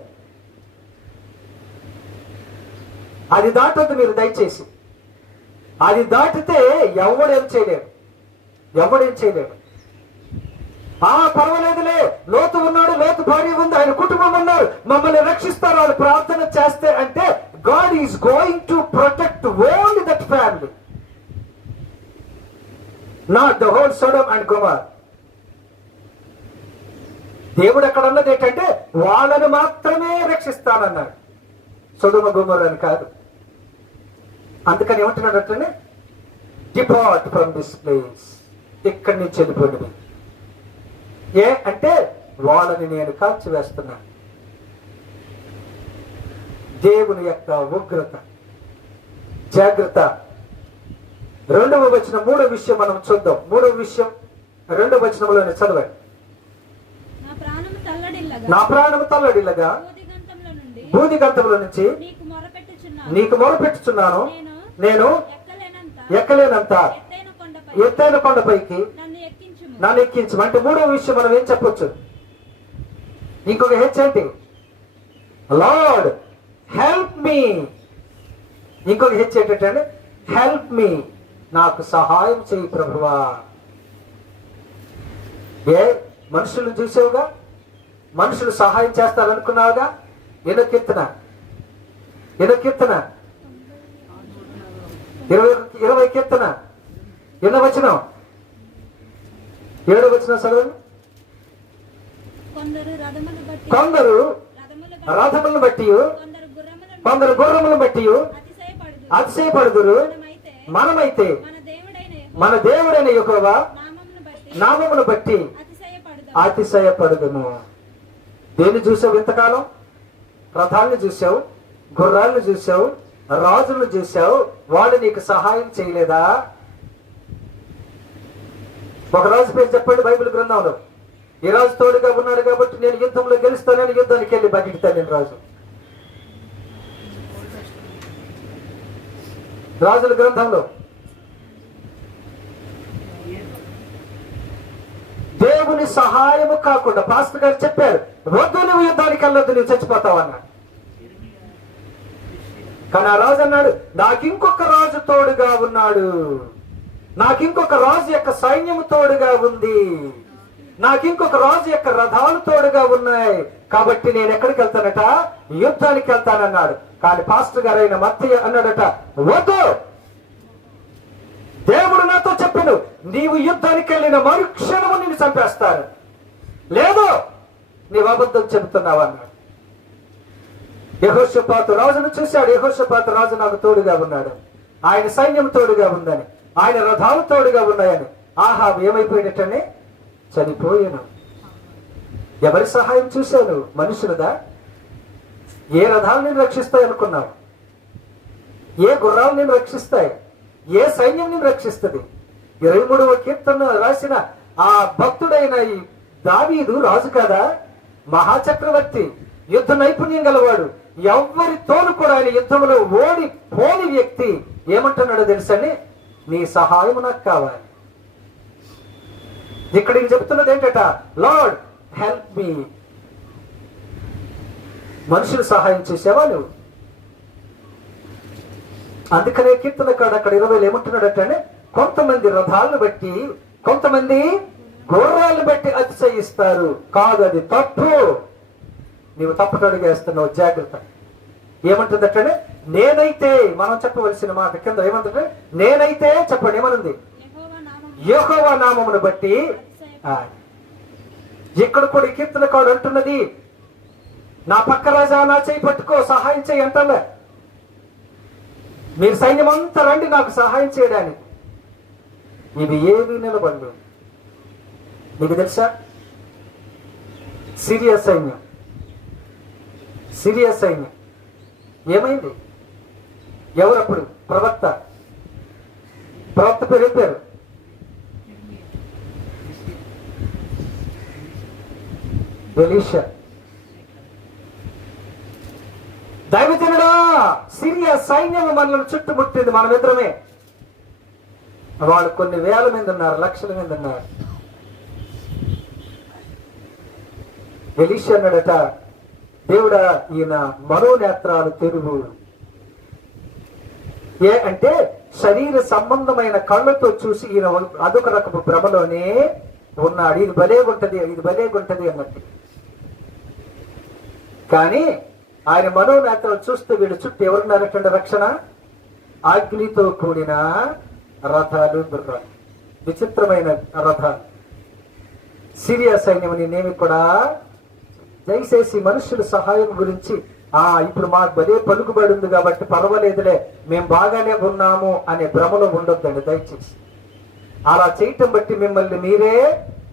అది దాటొద్దు మీరు దయచేసి. అది దాటితే ఎవడేం చేయలేడు, ఎవడేం చేయలేడు. పర్వాలేదులే, లోతు ఉన్నాడు, లోతు భార్య ఉంది, ఆయన కుటుంబం ఉన్నారు, మమ్మల్ని రక్షిస్తారు వాళ్ళు ప్రార్థన చేస్తే అంటే God is going to protect only that family, not the whole Sodom and Gomorrah. దేవుడు అక్కడ అన్నది ఏంటంటే వాళ్ళను మాత్రమే రక్షిస్తానన్నాడు, సొదొమ గొమొర్రాని కాదు. అందుకని ఏమంటున్నాడు అంటే డిపార్ట్ ఫ్రమ్ దిస్ ప్లేస్, ఇక్కడి నుంచి వెళ్ళిపోయింది. ఏ అంటే వాళ్ళని నేను కాల్చివేస్తున్నాను. దేవుని యొక్క ఉగ్రత, జాగ్రత్త. 2వ వచనం 3వ విషయం మనం చూద్దాం. 3వ విషయం 2వ వచనంలోనే చదవండి. నా ప్రాణము తల్లడిల్లగా భూదిగంతముల నుంచి నీకు మొరపెట్టుచున్నాను. నేను ఎక్కలేనంత ఎత్తైన కొండపైకి నన్ను ఎక్కించు. అంటే 3వ విషయం మనం ఏం చెప్పొచ్చు? ఇంకొక హెచ్చేంటి? లార్డ్ హెల్ప్ మీ. ఇంకొక హెచ్ ఏంటంటే హెల్ప్ మీ, నాకు సహాయం చేయి ప్రభువా. మనుషులను చూసావుగా, మనుషులు సహాయం చేస్తారనుకున్నావుగా. ఎన్నో కీర్తన 20 కీర్తన ఎన్నో వచనం? 7వ వచనం చదవండి. కొందరు రథములను బట్టి కొందరు గుర్రములను బట్టి అతిశయపడుదురు, మనమైతే మన దేవుడైన యెహోవా నామమును బట్టి అతిశయపడుదుము. దేన్ని చూసావు ఇంతకాలం? రథాలను చూసావు, గుర్రాలను చూసావు, రాజులను చూసావు. వాళ్ళు నీకు సహాయం చేయలేదా? ఒక రాజు పేరు చెప్పండి బైబిల్ గ్రంథంలో. ఈ రాజు తోడుగా ఉన్నాడు కాబట్టి నేను యుద్ధంలో గెలుస్తానని యుద్ధానికి వెళ్ళి బతికితాను. నేను రాజుల గ్రంథంలో దేవుని సహాయము కాకుండా పాస్టర్ గారు చెప్పారు, వద్దు నువ్వు యుద్ధానికి వెళ్ళొద్దు, నువ్వు చచ్చిపోతావు అన్నాడు. కానీ ఆ రాజు అన్నాడు, నాకింకొక రాజు తోడుగా ఉన్నాడు, నాకింకొక రాజు యొక్క సైన్యము తోడుగా ఉంది, నాకింకొక రాజు యొక్క రథాలు తోడుగా ఉన్నాయి, కాబట్టి నేను ఎక్కడికి వెళ్తానట? యుద్ధానికి వెళ్తానన్నాడు. కానీ పాస్టర్ గారు అయిన మత్తయ్య అన్నాడట, వద్దు, దేవుడు నాతో చెప్పాను, నీవు యుద్ధానికి వెళ్ళిన మరుక్షణము నిన్ను చంపేస్తాను, లేదు నీవు అబద్ధం చెబుతున్నావు అన్నాడు. యెహోషాపాతు రాజును చూశాడు. యెహోషాపాతు రాజు నాకు తోడుగా ఉన్నాడు, ఆయన సైన్యం తోడుగా ఉందని, ఆయన రథాలు తోడుగా ఉన్నాయని. ఆహాబు ఏమైపోయినట్టనే చనిపోయాను. ఎవరి సహాయం చూశాను? మనుషులదా? ఏ రథాలు నేను రక్షిస్తాయి అనుకున్నావు? ఏ గుర్రాలు నేను రక్షిస్తాయి? ఏ సైన్యం నేను రక్షిస్తుంది? 23వ కీర్తన రాసిన ఆ భక్తుడైన ఈ దావీదు రాజు కదా, మహాచక్రవర్తి, యుద్ధ నైపుణ్యం గలవాడు, ఎవరితోను కూడా ఆయన యుద్ధంలో ఓడిపోని వ్యక్తి ఏమంటున్నాడో తెలుసని, నీ సహాయం నాకు కావాలి. ఇక్కడ చెప్తున్నది ఏంటట? Lord help me. మనుషులు సహాయం చేసావా నువ్వు? అందుకనే కీర్తన కాడు అక్కడ 20 ఏమంటున్నాడటంటే, కొంతమంది రథాలను బట్టి కొంతమంది గుర్రాలను బట్టి అతిశయిస్తారు. కాదు, అది తప్పు. నీవు తప్పుటడుగు వేస్తున్నావు, జాగ్రత్త. ఏమంటుందటంటే, నేనైతే, మనం చెప్పవలసిన మాట కింద ఏమంటుంటే, నేనైతే చెప్పండి, ఏమనుంది? యెహోవా నామమును బట్టి. ఇక్కడ కూడా కీర్తన కాడు అంటున్నది, నా పక్క రాజా నా చేయి పట్టుకో, సహాయం చేయి అంటలే. మీరు సైన్యం అంతా రండి నాకు సహాయం చేయడానికి. ఇవి ఏవి నిలబడలేదు. మీకు తెలుసా, సిరియా సైన్యం ఏమైంది? ఎవరప్పుడు? ప్రవక్త పేరు ఏం పేరు? ఎలీషా. దైవజనుడా, సిరియా సైన్యం మనల్ని చుట్టుముట్టింది, మన మిత్రమే. వాళ్ళు కొన్ని వేల మంది ఉన్నారు, లక్షల మంది ఉన్నారు. ఎలీషా అన్నాడట, దేవుడా ఈయన మనోనేత్రాలు తెరువు. ఏ అంటే శరీర సంబంధమైన కళ్ళతో చూసి ఈయన అదొక రకపు భ్రమలోనే ఉన్నాడు. ఇది భలేగుంటది, ఇది భలేగుంటది అన్నట్టు. కానీ ఆయన మనోనేత్రాలు చూస్తే వీళ్ళు చుట్టూ ఎవరున్నారటండి? రక్షణ, అగ్నితో కూడిన రథాలు, గుర్రాలు, విచిత్రమైన రథాలు. సిరియా సైన్యం నేనేమి కూడా దయచేసి మనుషుల సహాయం గురించి ఇప్పుడు మాకు భలే పలుకుబడి ఉంది కాబట్టి పర్వాలేదులే, మేము బాగానే ఉన్నాము అనే భ్రమలో ఉండొద్దండి దయచేసి. అలా చేయటం బట్టి మిమ్మల్ని మీరే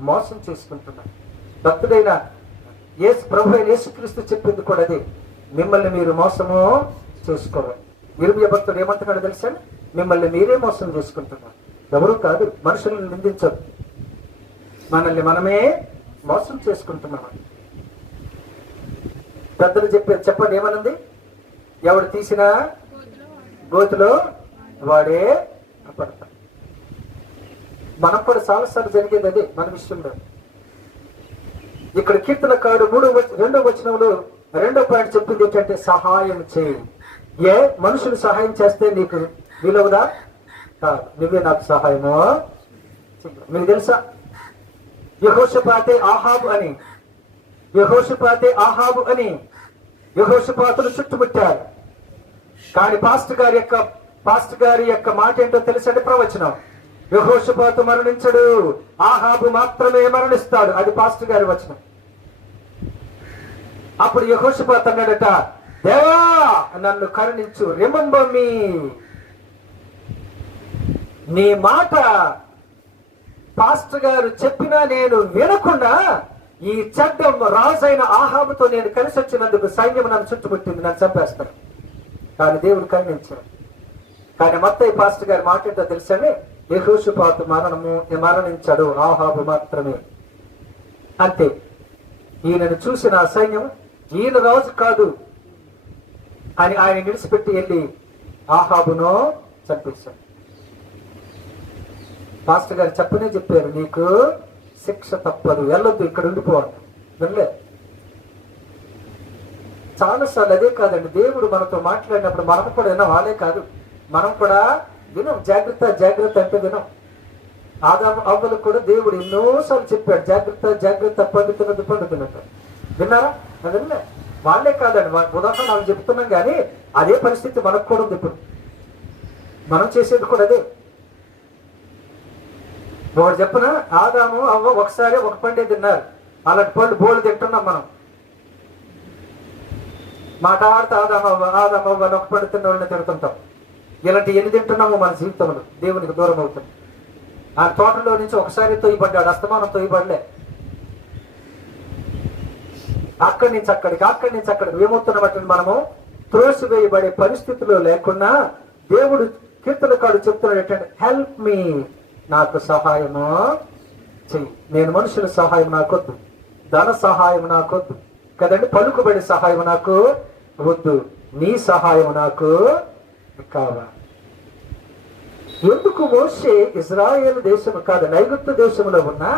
మోసం చేసుకుంటున్నారు. భక్తుడైన ప్రభు అయిన యేసుక్రీస్తు చెప్పింది కూడా అదే, మిమ్మల్ని మీరు మోసము చేసుకోవాలి. ఇర్మియా భక్తుడు ఏమంటున్నాడు తెలుసా? మిమ్మల్ని మీరే మోసం చేసుకుంటున్నారు, ఎవరు కాదు. మనుషులను నిందించదు, మనల్ని మనమే మోసం చేసుకుంటున్నాం. పెద్దలు చెప్పండి ఏమనుంది? ఎవడు తీసినా గోతిలో వాడే పడతాడు. మనం కూడా చాలాసార్లు జరిగేది అదే మన విషయంలో. ఇక్కడ కీర్తనకారుడు 2వ వచనంలో 2వ పాయింట్ చెప్పింది ఏంటంటే సహాయం చేయి. మనుషులు సహాయం చేస్తే నీకు వీలవుదా? కాదు, నువ్వే నాకు సహాయము. మీకు తెలుసా యెహోషాపాతే ఆహాబు అని యెహోషాపాతులు చుట్టుముట్టారు. కానీ పాస్టర్ గారి యొక్క మాట ఏంటో తెలుసండి? ప్రవచనం, యెహోషాపాతు మరణించడు, ఆహాబు మాత్రమే మరణిస్తాడు. అది పాస్టర్ గారి వచనం. అప్పుడు యెహోషాపాతు అన్నాడట, దేవా నన్ను కరుణించు, రిమెంబర్ మీ. నీ మాట పాస్టర్ గారు చెప్పినా నేను వినకుండా ఈ చెడ్డ రాజైన ఆహాబుతో నేను కలిసి వచ్చినందుకు సైన్యం నన్ను చుట్టుముట్టింది, నన్ను చంపేస్తాను. కానీ దేవుడు కరుణించాడు. కానీ మత్తయి పాస్టర్ గారి మాట ఏంటో తెలుసండి? యెహోషాపాతు మరణించాడు, ఆహాబు మాత్రమే. అంతే. ఈయనను చూసిన ఆ సైన్యం ఈయన రాజు కాదు అని ఆయన విడిచిపెట్టి వెళ్ళి ఆహాబును చంపేశాడు. పాస్టర్ గారు చెప్పారు, నీకు శిక్ష తప్పదు, వెళ్ళొద్దు, ఇక్కడ ఉండిపోవాలి. వెళ్ళలేదు. చాలాసార్లు అదే కాదండి, దేవుడు మనతో మాట్లాడినప్పుడు మనం కూడా విన్నాం. వాళ్ళే కాదు, మనం కూడా వినం. జాగ్రత్త అంటే వినం. ఆదాము అవ్వలకు కూడా దేవుడు ఎన్నోసార్లు చెప్పాడు, జాగ్రత్త పండుతున్నట్టు. విన్నారా? వినలే. వాళ్ళే కాదండి, ఉదాహరణ వాళ్ళు చెప్తున్నాం. కానీ అదే పరిస్థితి మనకు కూడా ఉంది. ఇప్పుడు మనం చేసేది కూడా అదే. ఒకటి చెప్పనా, ఆదాము అవ్వ ఒకసారి ఒక పండే తిన్నారు, అలాంటి పళ్ళు బోళ్ళు తింటున్నాం మనం. మాట్లాడితే ఆదాము అవ్వ ఒక పండు తిన్న వాళ్ళని తిడుతుంటాం. ఇలాంటి ఎన్ని తింటున్నామో మన జీవితంలో దేవునికి దూరం అవుతుంది. ఆ తోటలో నుంచి ఒకసారి తొయ్యబడ్డాడు, అస్తమానం తొయ్యబడలే. అక్కడి నుంచి అక్కడికి ఏమవుతున్నట్టు మనము త్రోసివేయబడే పరిస్థితిలో లేకుండా దేవుడు కీర్తనకారుడు చెప్తున్నాడు ఏంటంటే, హెల్ప్ మీ, నాకు సహాయము చెయ్యి. నేను మనుషుల సహాయం నాకొద్దు, ధన సహాయం నాకొద్దు కదండి, పలుకుబడి సహాయం నాకు వద్దు, నీ సహాయం నాకు కావాలి. ఎందుకు మోషే ఇజ్రాయేల్ దేశము కాదు ఐగుప్తు దేశంలో ఉన్నా,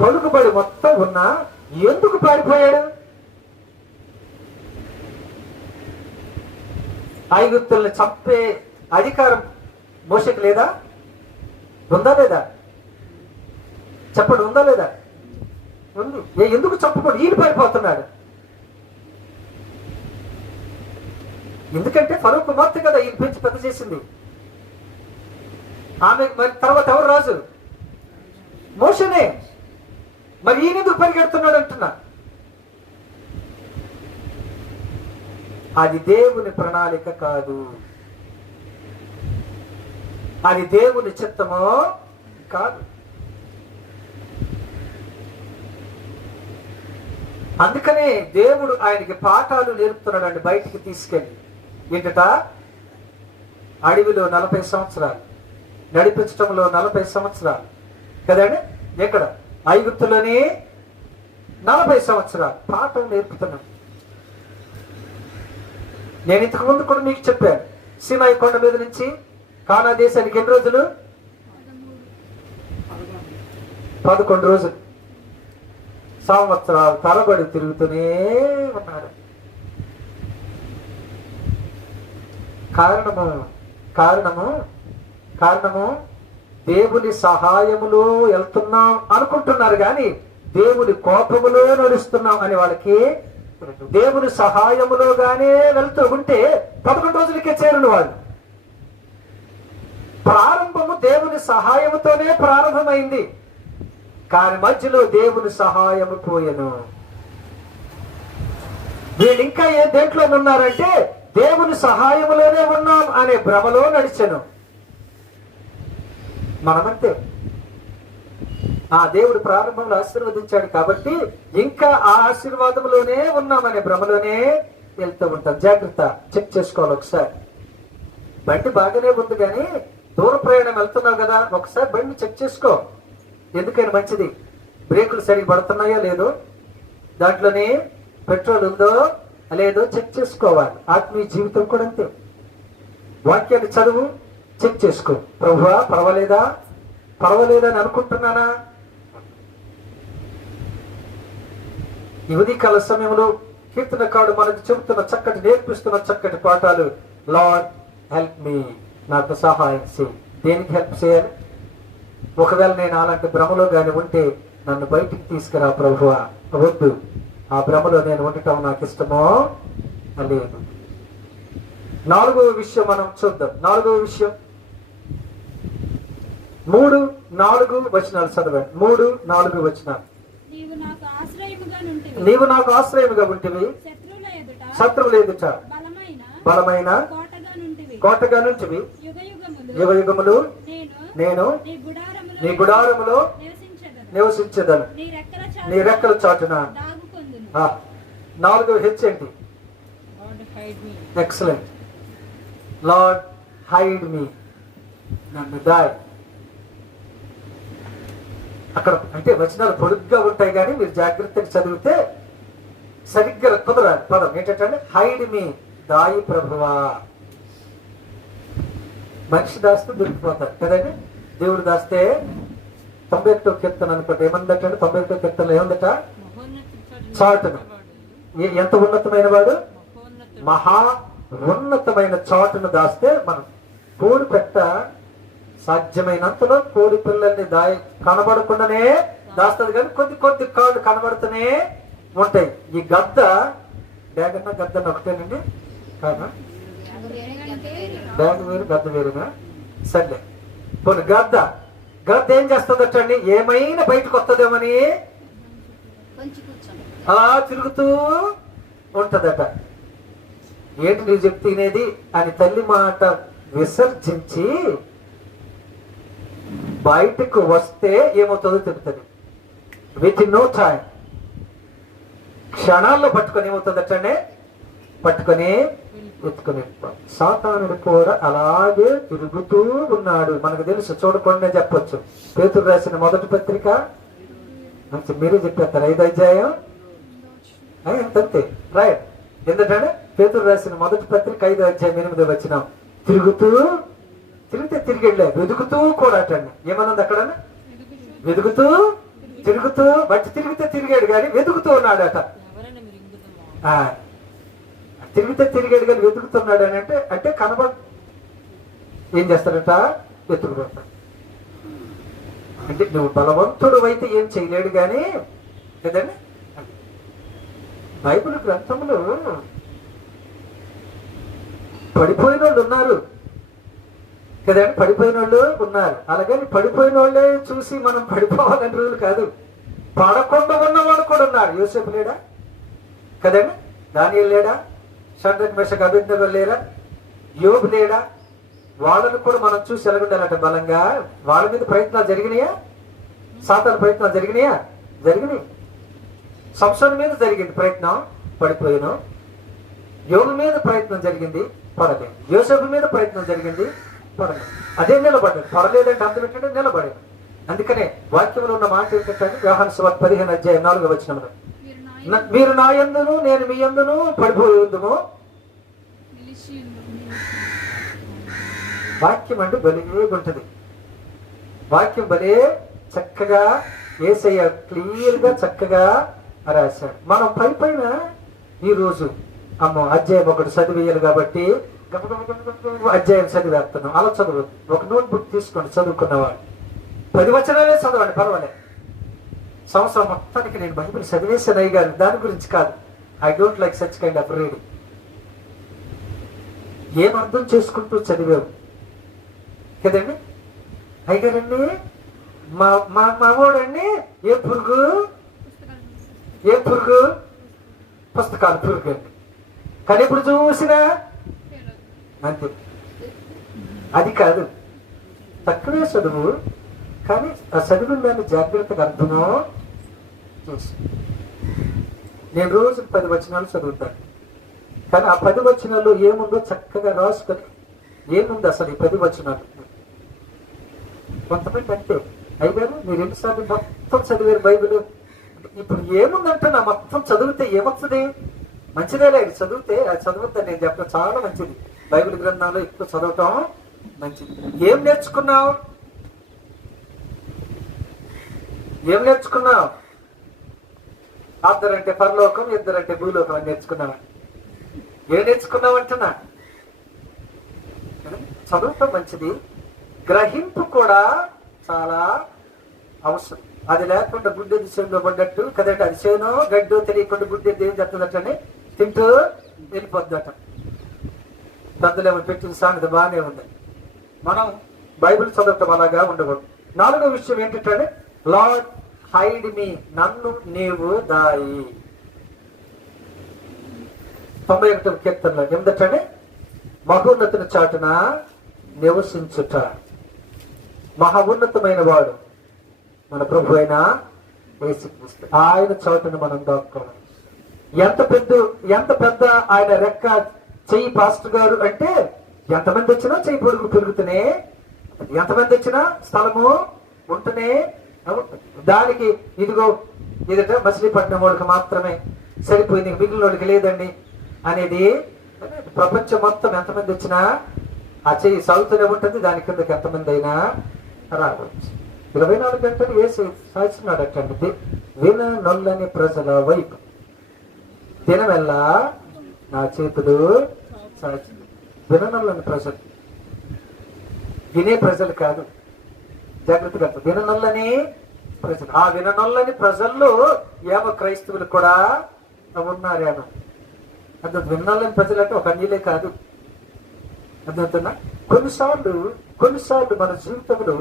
పలుకుబడి మొత్తం ఉన్నా ఎందుకు పారిపోయాడు? ఐగుప్తుల్ని చంపే అధికారం మోషేకి లేదా? ఉందా లేదా? చెప్పండి, ఉందా లేదా? ఉంది. ఎందుకు చంపకూడదు? ఈయన పారిపోతున్నాడు. ఎందుకంటే ఫరో కుమార్తె కదా ఈయన పెంచి పెద్ద చేసింది. ఆమె మరి తర్వాత ఎవరు రాజు? మోషేనే. మరి ఈయన ఎందుకు పరిగెడుతున్నాడు అంటున్నా? అది దేవుని ప్రణాళిక కాదు, అది దేవుని చిత్తమో కాదు. అందుకనే దేవుడు ఆయనకి పాఠాలు నేర్పుతున్నాడు. బయటికి తీసుకెళ్ళి ఏంటట, అడవిలో 40 సంవత్సరాలు నడిపించడంలో 40 సంవత్సరాలు కదండి. ఎక్కడ? ఐగుప్తులోని 40 సంవత్సరాలు పాఠం నేర్పుతున్నాడు. నేను ఇంతకు ముందు కూడా మీకు చెప్పాను, సీనాయి కొండ మీద నుంచి కానా దేశానికి ఎన్ని రోజులు? 11 రోజులు. సంవత్సరాలు తరబడి తిరుగుతూనే ఉన్నారు. కారణము దేవుని సహాయములో వెళ్తున్నాం అనుకుంటున్నారు కానీ దేవుని కోపములో నడుస్తున్నాం అని వాళ్ళకి. దేవుని సహాయములో గానే వెళ్తూ ఉంటే 11 రోజులకే చేరును వాళ్ళు. ప్రారంభము దేవుని సహాయముతోనే ప్రారంభమైంది, కానీ మధ్యలో దేవుని సహాయము పోయెను. వీళ్ళు ఇంకా ఏ దేంట్లో ఉన్నారంటే దేవుని సహాయములోనే ఉన్నాం అనే భ్రమలో నడిచెను. మనమంతే. ఆ దేవుడు ప్రారంభంలో ఆశీర్వదించాడు కాబట్టి ఇంకా ఆ ఆశీర్వాదంలోనే ఉన్నామనే భ్రమలోనే వెళ్తూ ఉంటాం. జాగ్రత్త, చెక్ చేసుకోవాలి ఒకసారి. బండి బాగానే ఉంది కానీ దూర ప్రయాణం వెళ్తున్నావు కదా, ఒకసారి బండి చెక్ చేసుకో. ఎందుకని మంచిది. బ్రేకులు సరిగ్గా పడుతున్నాయో లేదో, దాంట్లోనే పెట్రోల్ ఉందో లేదో చెక్ చేసుకోవాలి. ఆత్మీయ జీవితం కూడా అంతే. వాక్యాన్ని చదువు, చెక్ చేసుకో. ప్రభువా పర్వాలేదా అని అనుకుంటున్నానా? ఈ ఉదయకాల సమయంలో కీర్తనకారుడు మనకు చెబుతున్న చక్కటి, నేర్పిస్తున్న చక్కటి పాఠాలు. లార్డ్ హెల్ప్ మీ, నాకు సహాయం చేయి. దేనికి హెల్ప్ చేయాలి? ఒకవేళ నేను అలాంటి భ్రమలో కానీ ఉంటే నన్ను బయటికి తీసుకురా ప్రభువా. వద్దు, ఆ భ్రమలో నేను ఉండటం నాకు ఇష్టమో లేదు. 4వ విషయం మనం చూద్దాం. 4వ విషయం 3-4 వచనాలు చదవండి. 3-4 వచనాలు. నీవు నాకు ఆశ్రయముగా ఉంటివి, శత్రువుల ఎదుట బలమైన కోటగా నుంటివి. యుగయుగములు నేను నీ గుడారములో నివసించదను, నీ రెక్కల చాటున. 4వ హెచ్చేంటి? ఎక్సలెంట్. లార్డ్ హైడ్ మీ, నన్ను దాయ్. అక్కడ అంటే వచనాలు పొడుగ్గా ఉంటాయి కానీ మీరు జాగ్రత్తగా చదివితే సరిగ్గా కుదరాలి. పదం ఏంటంటే హైడ్ మీ, దాయి ప్రభువా. మనిషి దాస్తే దొరికిపోతారు కదండి. దేవుడు దాస్తే 91వ కీర్తన అనుకోండి ఏమందట? 91వ కీర్తనలో ఏముందట? చాటును. ఎంత ఉన్నతమైన వాడు? మహా ఉన్నతమైన చాటును దాస్తే మనం కోడి పెట్ట సాధ్యమైనంతలో కోడి పిల్లల్ని కనబడకుండానే దాస్తుంది, కానీ కొద్ది కాళ్ళు కనబడుతూనే ఉంటాయి. ఈ గద్ద గద్దన్న ఒకటేనండి కాదా? బ్యాగ్ వేరు గద్ద వేరుగా. సర్లే పోనీ గద్ద ఏం చేస్తుందటండి? ఏమైనా బయటకు వస్తుందేమని అలా తిరుగుతూ ఉంటదట. ఏంటి నువ్వు చెప్తినేది అని తల్లి మాట విసర్జించి బయటకు వస్తే ఏమవుతుందో చెప్తుంది. విత్ నో టైం, క్షణాల్లో పట్టుకొని ఏమవుతుందటండి? పట్టుకొని ఎత్తుకుని. సాతానుడు కూడా అలాగే తిరుగుతూ ఉన్నాడు. మనకు తెలుసు, చూడకుండా చెప్పొచ్చు. పేతురు రాసిన మొదటి పత్రిక మీరే చెప్పేస్తారు 5వ అధ్యాయం అంతే రైట్. ఎందుకంటే పేతురు రాసిన మొదటి పత్రిక 5వ అధ్యాయం 8వ వచనం. తిరిగితే తిరిగెళ్ళే, వెతుకుతూ కూడా అటండి. ఏమన్నది అక్కడ? వెతుకుతూ తిరుగుతూ, బట్టి తిరిగితే తిరిగాడు కానీ వెతుకుతూ ఉన్నాడట. తిరిగితే తిరిగాడు కానీ వెతుకుతున్నాడు అని అంటే ఏం చేస్తాడట? వెతుకుతాడు. అంటే నువ్వు బలవంతుడు అయితే ఏం చేయలేడు కానీ కదండి. బైబిల్ గ్రంథంలో పడిపోయిన వాళ్ళు ఉన్నారు కదండి. పడిపోయిన వాళ్ళు ఉన్నారు. అలాగని పడిపోయిన వాళ్ళే చూసి మనం పడిపోవాలని రోజులు కాదు. పడకుండా ఉన్నవాడు కూడా ఉన్నారు. యోసేపు లేడా కదండి? దానియేలు లేడా? షడ్రక్ మెషక్ అబేద్నెగో లేరా? యోబు లేడా? వాళ్ళను కూడా మనం చూసి ఎలాగుండాలంట బలంగా. వాళ్ళ మీద ప్రయత్నాలు జరిగినాయా? సాతాను ప్రయత్నాలు జరిగినాయా? జరిగినాయి. సంసోను మీద జరిగింది ప్రయత్నం, పడిపోయాను. యోబు మీద ప్రయత్నం జరిగింది, పడలేదు. యోసేపు మీద ప్రయత్నం జరిగింది, పడలేదు. అదే నిలబడ్డాడు. పడలేదంటే అర్థం ఏంటంటే నిలబడాడు. అందుకనే వాక్యంలో ఉన్న మాట ఏంటంటే యోహాను సువార్త 15వ అధ్యాయం 4వ వచనంలో, మీరు నా యందును నేను మీ యందును పడిపోయి ఉందుము, వాక్యం అంటే భలే ఉంటుంది. వాక్యం భలే చక్కగా యేసయ్య క్లియర్గా చక్కగా రాశాడు. మనం పైన ఈరోజు అధ్యాయం ఒకటి చదివేయాలి కాబట్టి అధ్యాయం చదివేస్తున్నాం. అలా చదువు, ఒక నోట్ బుక్ తీసుకోండి చదువుకున్నవాడు. 10 వచనాలే చదవండి, పర్వాలేదు. సంవత్సరం మొత్తానికి నేను బైబిల్ చదివేసాను అయ్యగారు, దాని గురించి కాదు. I don't like such kind of reading. ఏం అర్థం చేసుకుంటూ చదివావు కదండి అయ్యగారండి. మావాడండి ఏ పురుగు పుస్తకాలు పురుగు అండి. కానీ ఇప్పుడు చూసినా అంతే. అది కాదు, తక్కువే చదువు, కానీ ఆ చదివిన దాన్ని జాగ్రత్తగా అర్థమో చేసి. నేను రోజు 10 వచనాలు చదువుతాను, కానీ ఆ 10 వచనాల్లో ఏముందో చక్కగా రాసుకొని, ఏముంది అసలు ఈ 10 వచనాలు. కొంతమంది అంటే అయ్యారు మీరు ఎన్నిసార్లు మొత్తం చదివారు బైబిల్, ఇప్పుడు ఏముందంటే నా మొత్తం చదివితే ఏమొస్తుంది? మంచిదే లేదు చదివితే, అది చదువుతాను నేను చెప్పడం చాలా మంచిది. బైబిల్ గ్రంథంలో ఎక్కువ చదవటం మంచిది. ఏం నేర్చుకున్నావు? అద్దరంటే పరలోకం, ఇద్దరంటే భూలోకం అని నేర్చుకున్నావా? ఏం నేర్చుకున్నావు అంటున్నా? చదువుతాం మంచిది, గ్రహింపు కూడా చాలా అవసరం. అది లేకుండా గుడ్డెది చేనులో పడ్డట్టు కదండి. అది చేనో గడ్డో తెలియకుండా గుడ్డెది ఏం చెప్తుందటని తింటూ వెళ్ళిపోద్దట. పెద్దలేమో పెట్టిన సామెత బాగానే ఉంది. మనం బైబిల్ చదవటం అలాగా ఉండకూడదు. 4వ విషయం ఏంటంటే లార్డ్ హైడ్ మీ, నన్ను నీవు దాయి. 91వ కీర్తనలో ఏమిటంటే మహోన్నతుని చాటున నివసించుట. మహా ఉన్నతమైన వాడు మన ప్రభు అయిన యేసుక్రీస్తు. ఆయన చాటును మనం దాక్కోవాలి. ఎంత పెద్ద ఆయన రెక్క చెయ్యి పాస్టర్ గారు అంటే, ఎంతమంది వచ్చినా చెయ్యి పెరుగుతూనే, ఎంతమంది వచ్చినా స్థలము ఉంటూనే దానికి. ఇదిగో ఇదట మచిలీపట్నం వాళ్ళకి మాత్రమే సరిపోయింది, మిగిలిన వాళ్ళకి లేదండి అనేది. ప్రపంచం మొత్తం ఎంతమంది వచ్చినా ఆ చెయ్యి సాగుతూనే ఉంటుంది, దాని కిందకి ఎంతమంది అయినా రావచ్చు. 24 గంటలు వేసి సాధిస్తున్నాడటండి. విననొల్లని ప్రజల వైపు దినమెల్లా నా చేతులు సాచి. విననొల్లని ప్రజలు, వినే ప్రజలు కాదు, జాగ్రత్తగా. విననొల్లని ప్రజలు, ఆ విననొల్లని ప్రజల్లో ఏమో క్రైస్తవులు కూడా ఉన్నారేమో. అది విననొల్లని ప్రజలు అంటే ఒక అన్యులే కాదు. అర్థమవుతున్నా? కొన్నిసార్లు మన జీవితంలో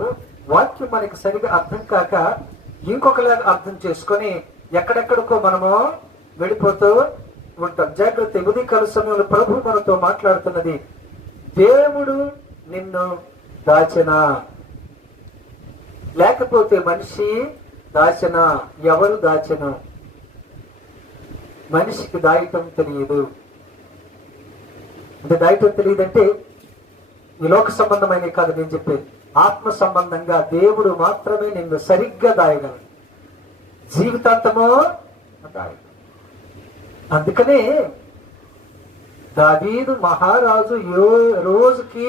వాక్యం మనకి సరిగా అర్థం కాక ఇంకొకలాగా అర్థం చేసుకొని ఎక్కడెక్కడికో మనము వెళ్ళిపోతూ ఉంటాం. జాగ్రత్త. ఉదయకాల సమయంలో ప్రభు మనతో మాట్లాడుతున్నది, దేవుడు నిన్ను దాచెనా లేకపోతే మనిషి దాచెనా? ఎవరు దాచెను? మనిషికి దాయటం తెలియదు. అంటే దాయటం తెలియదంటే ఈ లోక సంబంధమైన కాదు నేను చెప్పేది, ఆత్మ సంబంధంగా దేవుడు మాత్రమే నిన్ను సరిగ్గా దాయగలడు, జీవితాంతమో దాయగలడు. అందుకనే దావీదు మహారాజు రోజుకి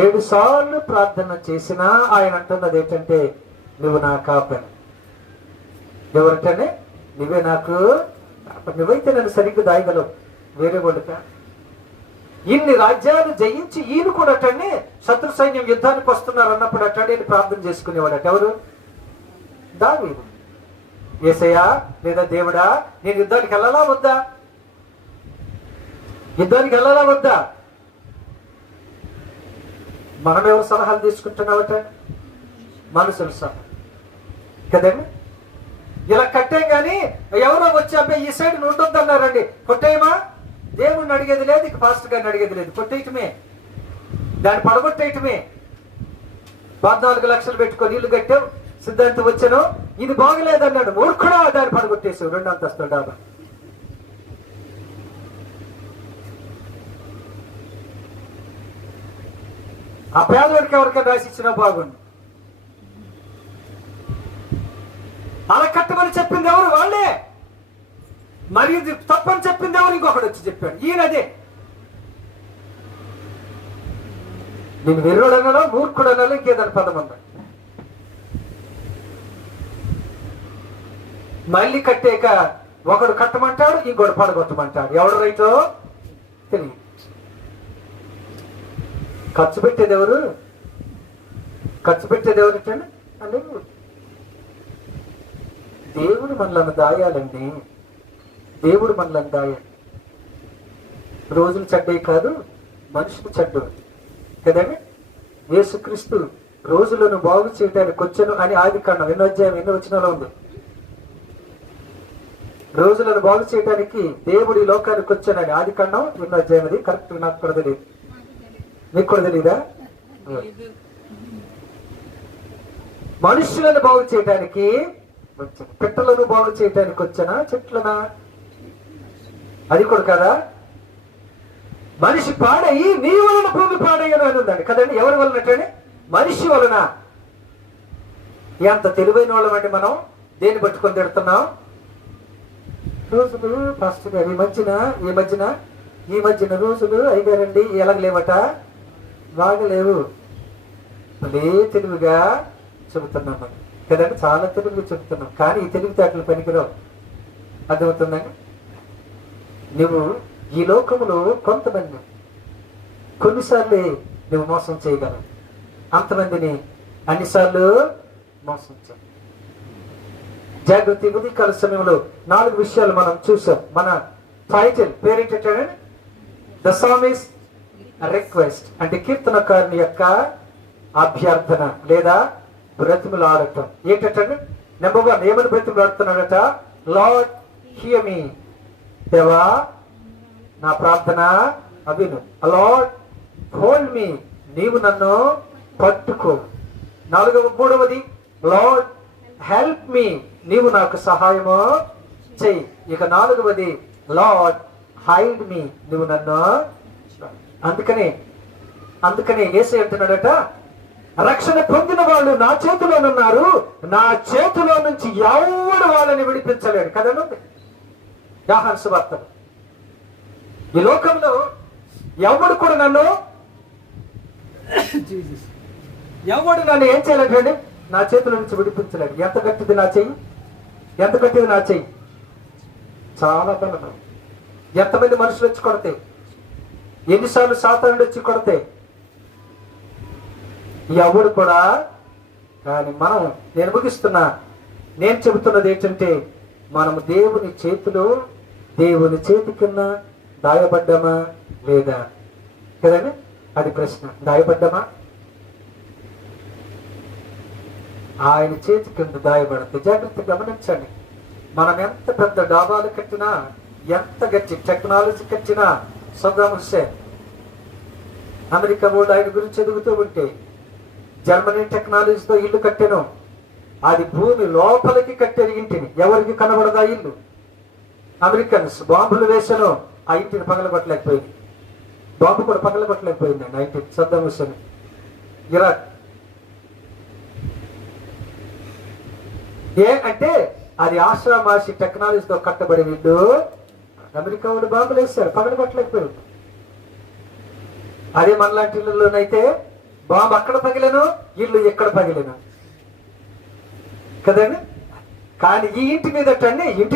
7 సార్లు ప్రార్థన చేసినా ఆయన అంటున్నది ఏంటంటే, నువ్వు నా కాపరి. ఎవరంటేనే నువ్వే నాకు, నువ్వైతే నన్ను సరిగ్గా దాయగలవు, వేరే వాడుక. ఇన్ని రాజ్యాలు జయించి ఈయన కూడా అట్టండి శత్రు సైన్యం యుద్ధానికి వస్తున్నారు అన్నప్పుడు అట్టండి ప్రార్థన చేసుకునేవాడట. ఎవరు? దావీదు. యేసయ్యా లేదా దేవుడా, నేను యుద్ధానికి వెళ్ళాలా వద్దా? మనం ఎవరు సలహాలు తీసుకుంటున్నామట? మనుషుల సలహా కదండి. ఇలా కట్టాం కానీ ఎవరో వచ్చి అబ్బాయి ఈ సైడ్ ఉండొద్దు అన్నారండి, కొట్టేయమా? దేవుణ్ణి అడిగేది లేదు, ఇక పాస్టర్ గారిని అడిగేది లేదు, కొట్టేయటమే, దాన్ని పడగొట్టేయటమే. 14 లక్షలు పెట్టుకొని ఇల్లు కట్టావు, సిద్ధాంతం వచ్చాను, ఇది బాగలేదన్నాడు, మూర్ఖుడా దాన్ని పడగొట్టేసావు 2 అంతస్తుల డాబా. ఆ పేదవాడికి ఎవరికైనా రాసి ఇచ్చినా బాగుంది. అలా కట్టమని చెప్పింది ఎవరు? వాళ్ళే. మరి ఇది తప్పని చెప్పింది ఎవరు? ఇంకొకటి వచ్చి చెప్పాడు. ఈయనదే. నేను వెర్రుడనలో మూర్ఖుడనలో ఇంకేదని పదం ఉందా? మళ్ళీ కట్టాక ఒకడు కట్టమంటాడు, ఇంకోటి పడగొట్టమంటాడు. ఎవడు రైటో తెలియదు. ఖర్చు పెట్టేది ఎవరు? ఖర్చు పెట్టేది ఎవరు అంటే దేవుడు మనల్ని దాయాలండి. దేవుడు మనల్ని దాయాలి. రోజులు చెడ్డే కాదు, మనుషులు చెడ్డు కదండి. యేసుక్రీస్తు రోజులను బాగు చేయడానికి వచ్చాను అని ఆదికాండం 8వ అధ్యాయం 8వ వచనంలో ఉంది. రోజులను బాగు చేయడానికి దేవుడు ఈ లోకానికి వచ్చానని ఆదికాండం 8వ అధ్యాయం. అది కరెక్ట్, నాకు కూడా తెలియదు. మీకు కూడా తెలీదా? మనుషులను బాగు చేయడానికి వచ్చాను. పిట్టలను బాగు చేయడానికి వచ్చానా, చెట్లనా? అది కూడా కదా. మనిషి పాడయి నీ వలన భూమి పాడయ్యను అని ఉందండి కదండి. ఎవరి వలన? మనిషి వలన. ఎంత తెలివైన వాళ్ళమండి మనం. దేన్ని పట్టుకొని తిడుతున్నాం? రోజులు ఫస్ట్ గారు ఈ మధ్యన రోజులు అయిగారండి ఎలాగలేవట, బాగలేవు. మళ్ళీ తెలివిగా చెబుతున్నాం మనం కదండి. చాలా తెలుగుగా చెబుతున్నాం, కానీ ఈ తెలివితేటలు పనికిరావు. అర్థమవుతుందండి. నువ్వు ఈ లోకంలో కొంతమంది కొన్నిసార్లు నువ్వు మోసం చేయగలవు, అంతమందిని అన్నిసార్లు మోసం చేయ. జాగృతి ఉదయకాల సమయంలో 4 విషయాలు మనం చూసాం. మన టైటిల్ పేరేంటంటే ద సామిస్ట్ రిక్వెస్ట్, అంటే కీర్తనకారుని యొక్క అభ్యర్థన లేదా బ్రతిమలాడటం. ఏంటంటే నెంబర్ 1 ఏమని బ్రతిమలాడుతున్నాడట? లార్డ్ హియర్ మీ, దేవా నా ప్రార్థన అవిను. లార్డ్ హోల్డ్ మీ, నీవు నన్ను పట్టుకో. 3వది లార్డ్ హెల్ప్ మీ, నీవు నాకు సహాయము చెయ్యి. ఇక 4వది లార్డ్ హైడ్ మీ, నువ్వు నన్ను. అందుకనే యేసు అంటున్నాడట, రక్షణ పొందిన వాళ్ళు నా చేతిలోనున్నారు, నా చేతిలో నుంచి ఎవడు వాళ్ళని విడిపించలేడు కదండి. యోహాను సువార్త. ఈ లోకంలో ఎవడు కూడా నన్ను ఏం చేయలేడు, నా చేతుల నుంచి విడిపించలేడు. ఎంత గట్టిది నా చెయ్యి, చాలా బలం. ఎంతమంది మనుషులు వచ్చి కొడితే, ఎన్నిసార్లు సాతానుడు వచ్చి కొడితే ఎవడు కూడా. కానీ నేను ముగిస్తున్నా, నేను చెబుతున్నది ఏంటంటే మనము దేవుని చేతి కింద దాయబడ్డామా లేదా కదండి. అది ప్రశ్న. దాయబడ్డామా? ఆయన చేతి కింద దాయబడితే జాగ్రత్త గమనించండి. మనం ఎంత పెద్ద డాబాలు కట్టినా, ఎంత గట్టి టెక్నాలజీ కట్టినా, సద్దాం హుస్సేన్ అమెరికా వాళ్ళు ఆయన గురించి ఎదుగుతూ ఉంటే జర్మనీ టెక్నాలజీతో ఇల్లు కట్టాను. అది భూమి లోపలికి కట్టారు ఇంటిని, ఎవరికి కనబడదా ఇల్లు. అమెరికన్స్ బాంబులు వేసాను, ఆ ఇంటిని పగలగొట్టలేకపోయింది. బాంబు కూడా పగలగొట్టలేకపోయిందండి ఆ ఇంటిని. సద్దాం హుస్సేన్ ఇరాక్. అంటే అది ఆశ్రామాసి టెక్నాలజీతో కట్టబడి ఇల్లు. అమెరికా వాళ్ళు బాంబులు వేస్తారు, పగలగొట్టలేకపోయింది. అదే మనలాంటి ఇళ్ళలోనైతే బాంబు అక్కడ పగిలేను, ఇల్లు ఎక్కడ పగిలేను కదండి. కానీ ఈ ఇంటి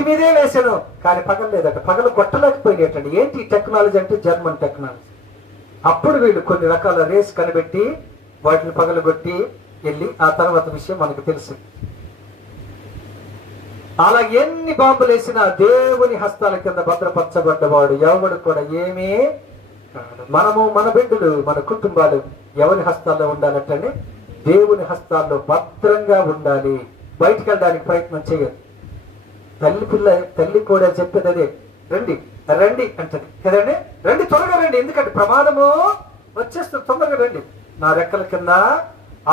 మీదే వేసాను, కానీ పగలలేదట, పగలు కొట్టలేకపోయినట్టండి. ఏంటి టెక్నాలజీ అంటే? German technology. అప్పుడు వీళ్ళు కొన్ని రకాల రేస్ కనిపెట్టి వాటిని పగలగొట్టి వెళ్ళి ఆ తర్వాత విషయం మనకు తెలుసు. అలా ఎన్ని బాంబులు వేసినా దేవుని హస్తాల కింద భద్రపరచబడ్డవాడు ఎవడు కూడా ఏమీ కాదు. మనము, మన బిడ్డలు, మన కుటుంబాలు ఎవరి హస్తాల్లో ఉండాలంటే దేవుని హస్తాల్లో భద్రంగా ఉండాలి. బయటికి వెళ్ళడానికి ప్రయత్నం చేయదు. తల్లి కూడా చెప్పేది అదే, రండి అంటది కదండి. రండి, త్వరగా రండి, ఎందుకంటే ప్రమాదము వచ్చేస్తుంది, తొందరగా రండి. నా రెక్కల కింద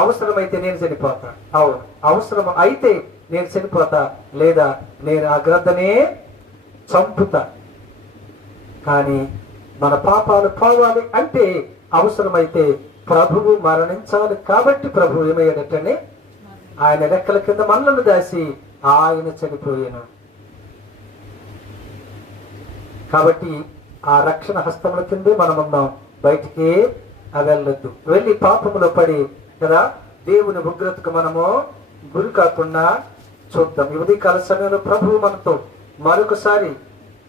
అవసరమైతే నేను చనిపోతా. అవును, అవసరం అయితే నేను చనిపోతా, లేదా నేను ఆ గ్రద్దనే చంపుతా. కానీ మన పాపాలు పోవాలి అంటే అవసరమైతే ప్రభువు మరణించాలి. కాబట్టి ప్రభువు ఏమయ్యాడటండి? ఆయన రెక్కల కింద మనలను దాసి ఆయన చనిపోయాను. కాబట్టి ఆ రక్షణ హస్తముల కిందే మనం ఉన్నాం, బయటికి వెళ్ళొద్దు. వెళ్ళి పాపములో పడి కదా దేవుని ఉగ్రతకు మనము గురి కాకుండా చూద్దాం. ఈ ఉదయకాల సమయంలో ప్రభువు మనతో మరొకసారి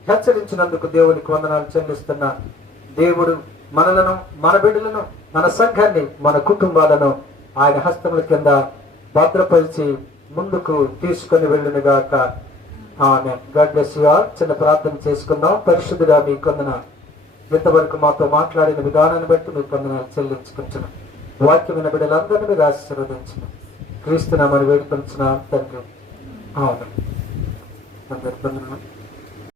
హెచ్చరించినందుకు దేవునికి వందనాలు చెల్లిస్తున్నా. దేవుడు మనలను, మన బిడ్డలను, మన సంఘాన్ని, మన కుటుంబాలను ఆయన హస్తముల కింద భద్రపరిచి ముందుకు తీసుకొని వెళ్ళును గాక. Amen. God bless you all. చిన్న ప్రార్థన చేసుకుందాం. పరిశుద్ధుడా మీకు వందనాలు. ఇంతవరకు మాతో మాట్లాడిన విధానాన్ని బట్టి మీకు వందనాలు చెల్లించుకుంటున్నాం. వాక్యమైన బిడ్డలందరినీ మీరు ఆశీర్వదించిన క్రీస్తునామని వేడుకొంచున్నాం తండ్రి. ఆమేన్. అందరికీ వందనాలు.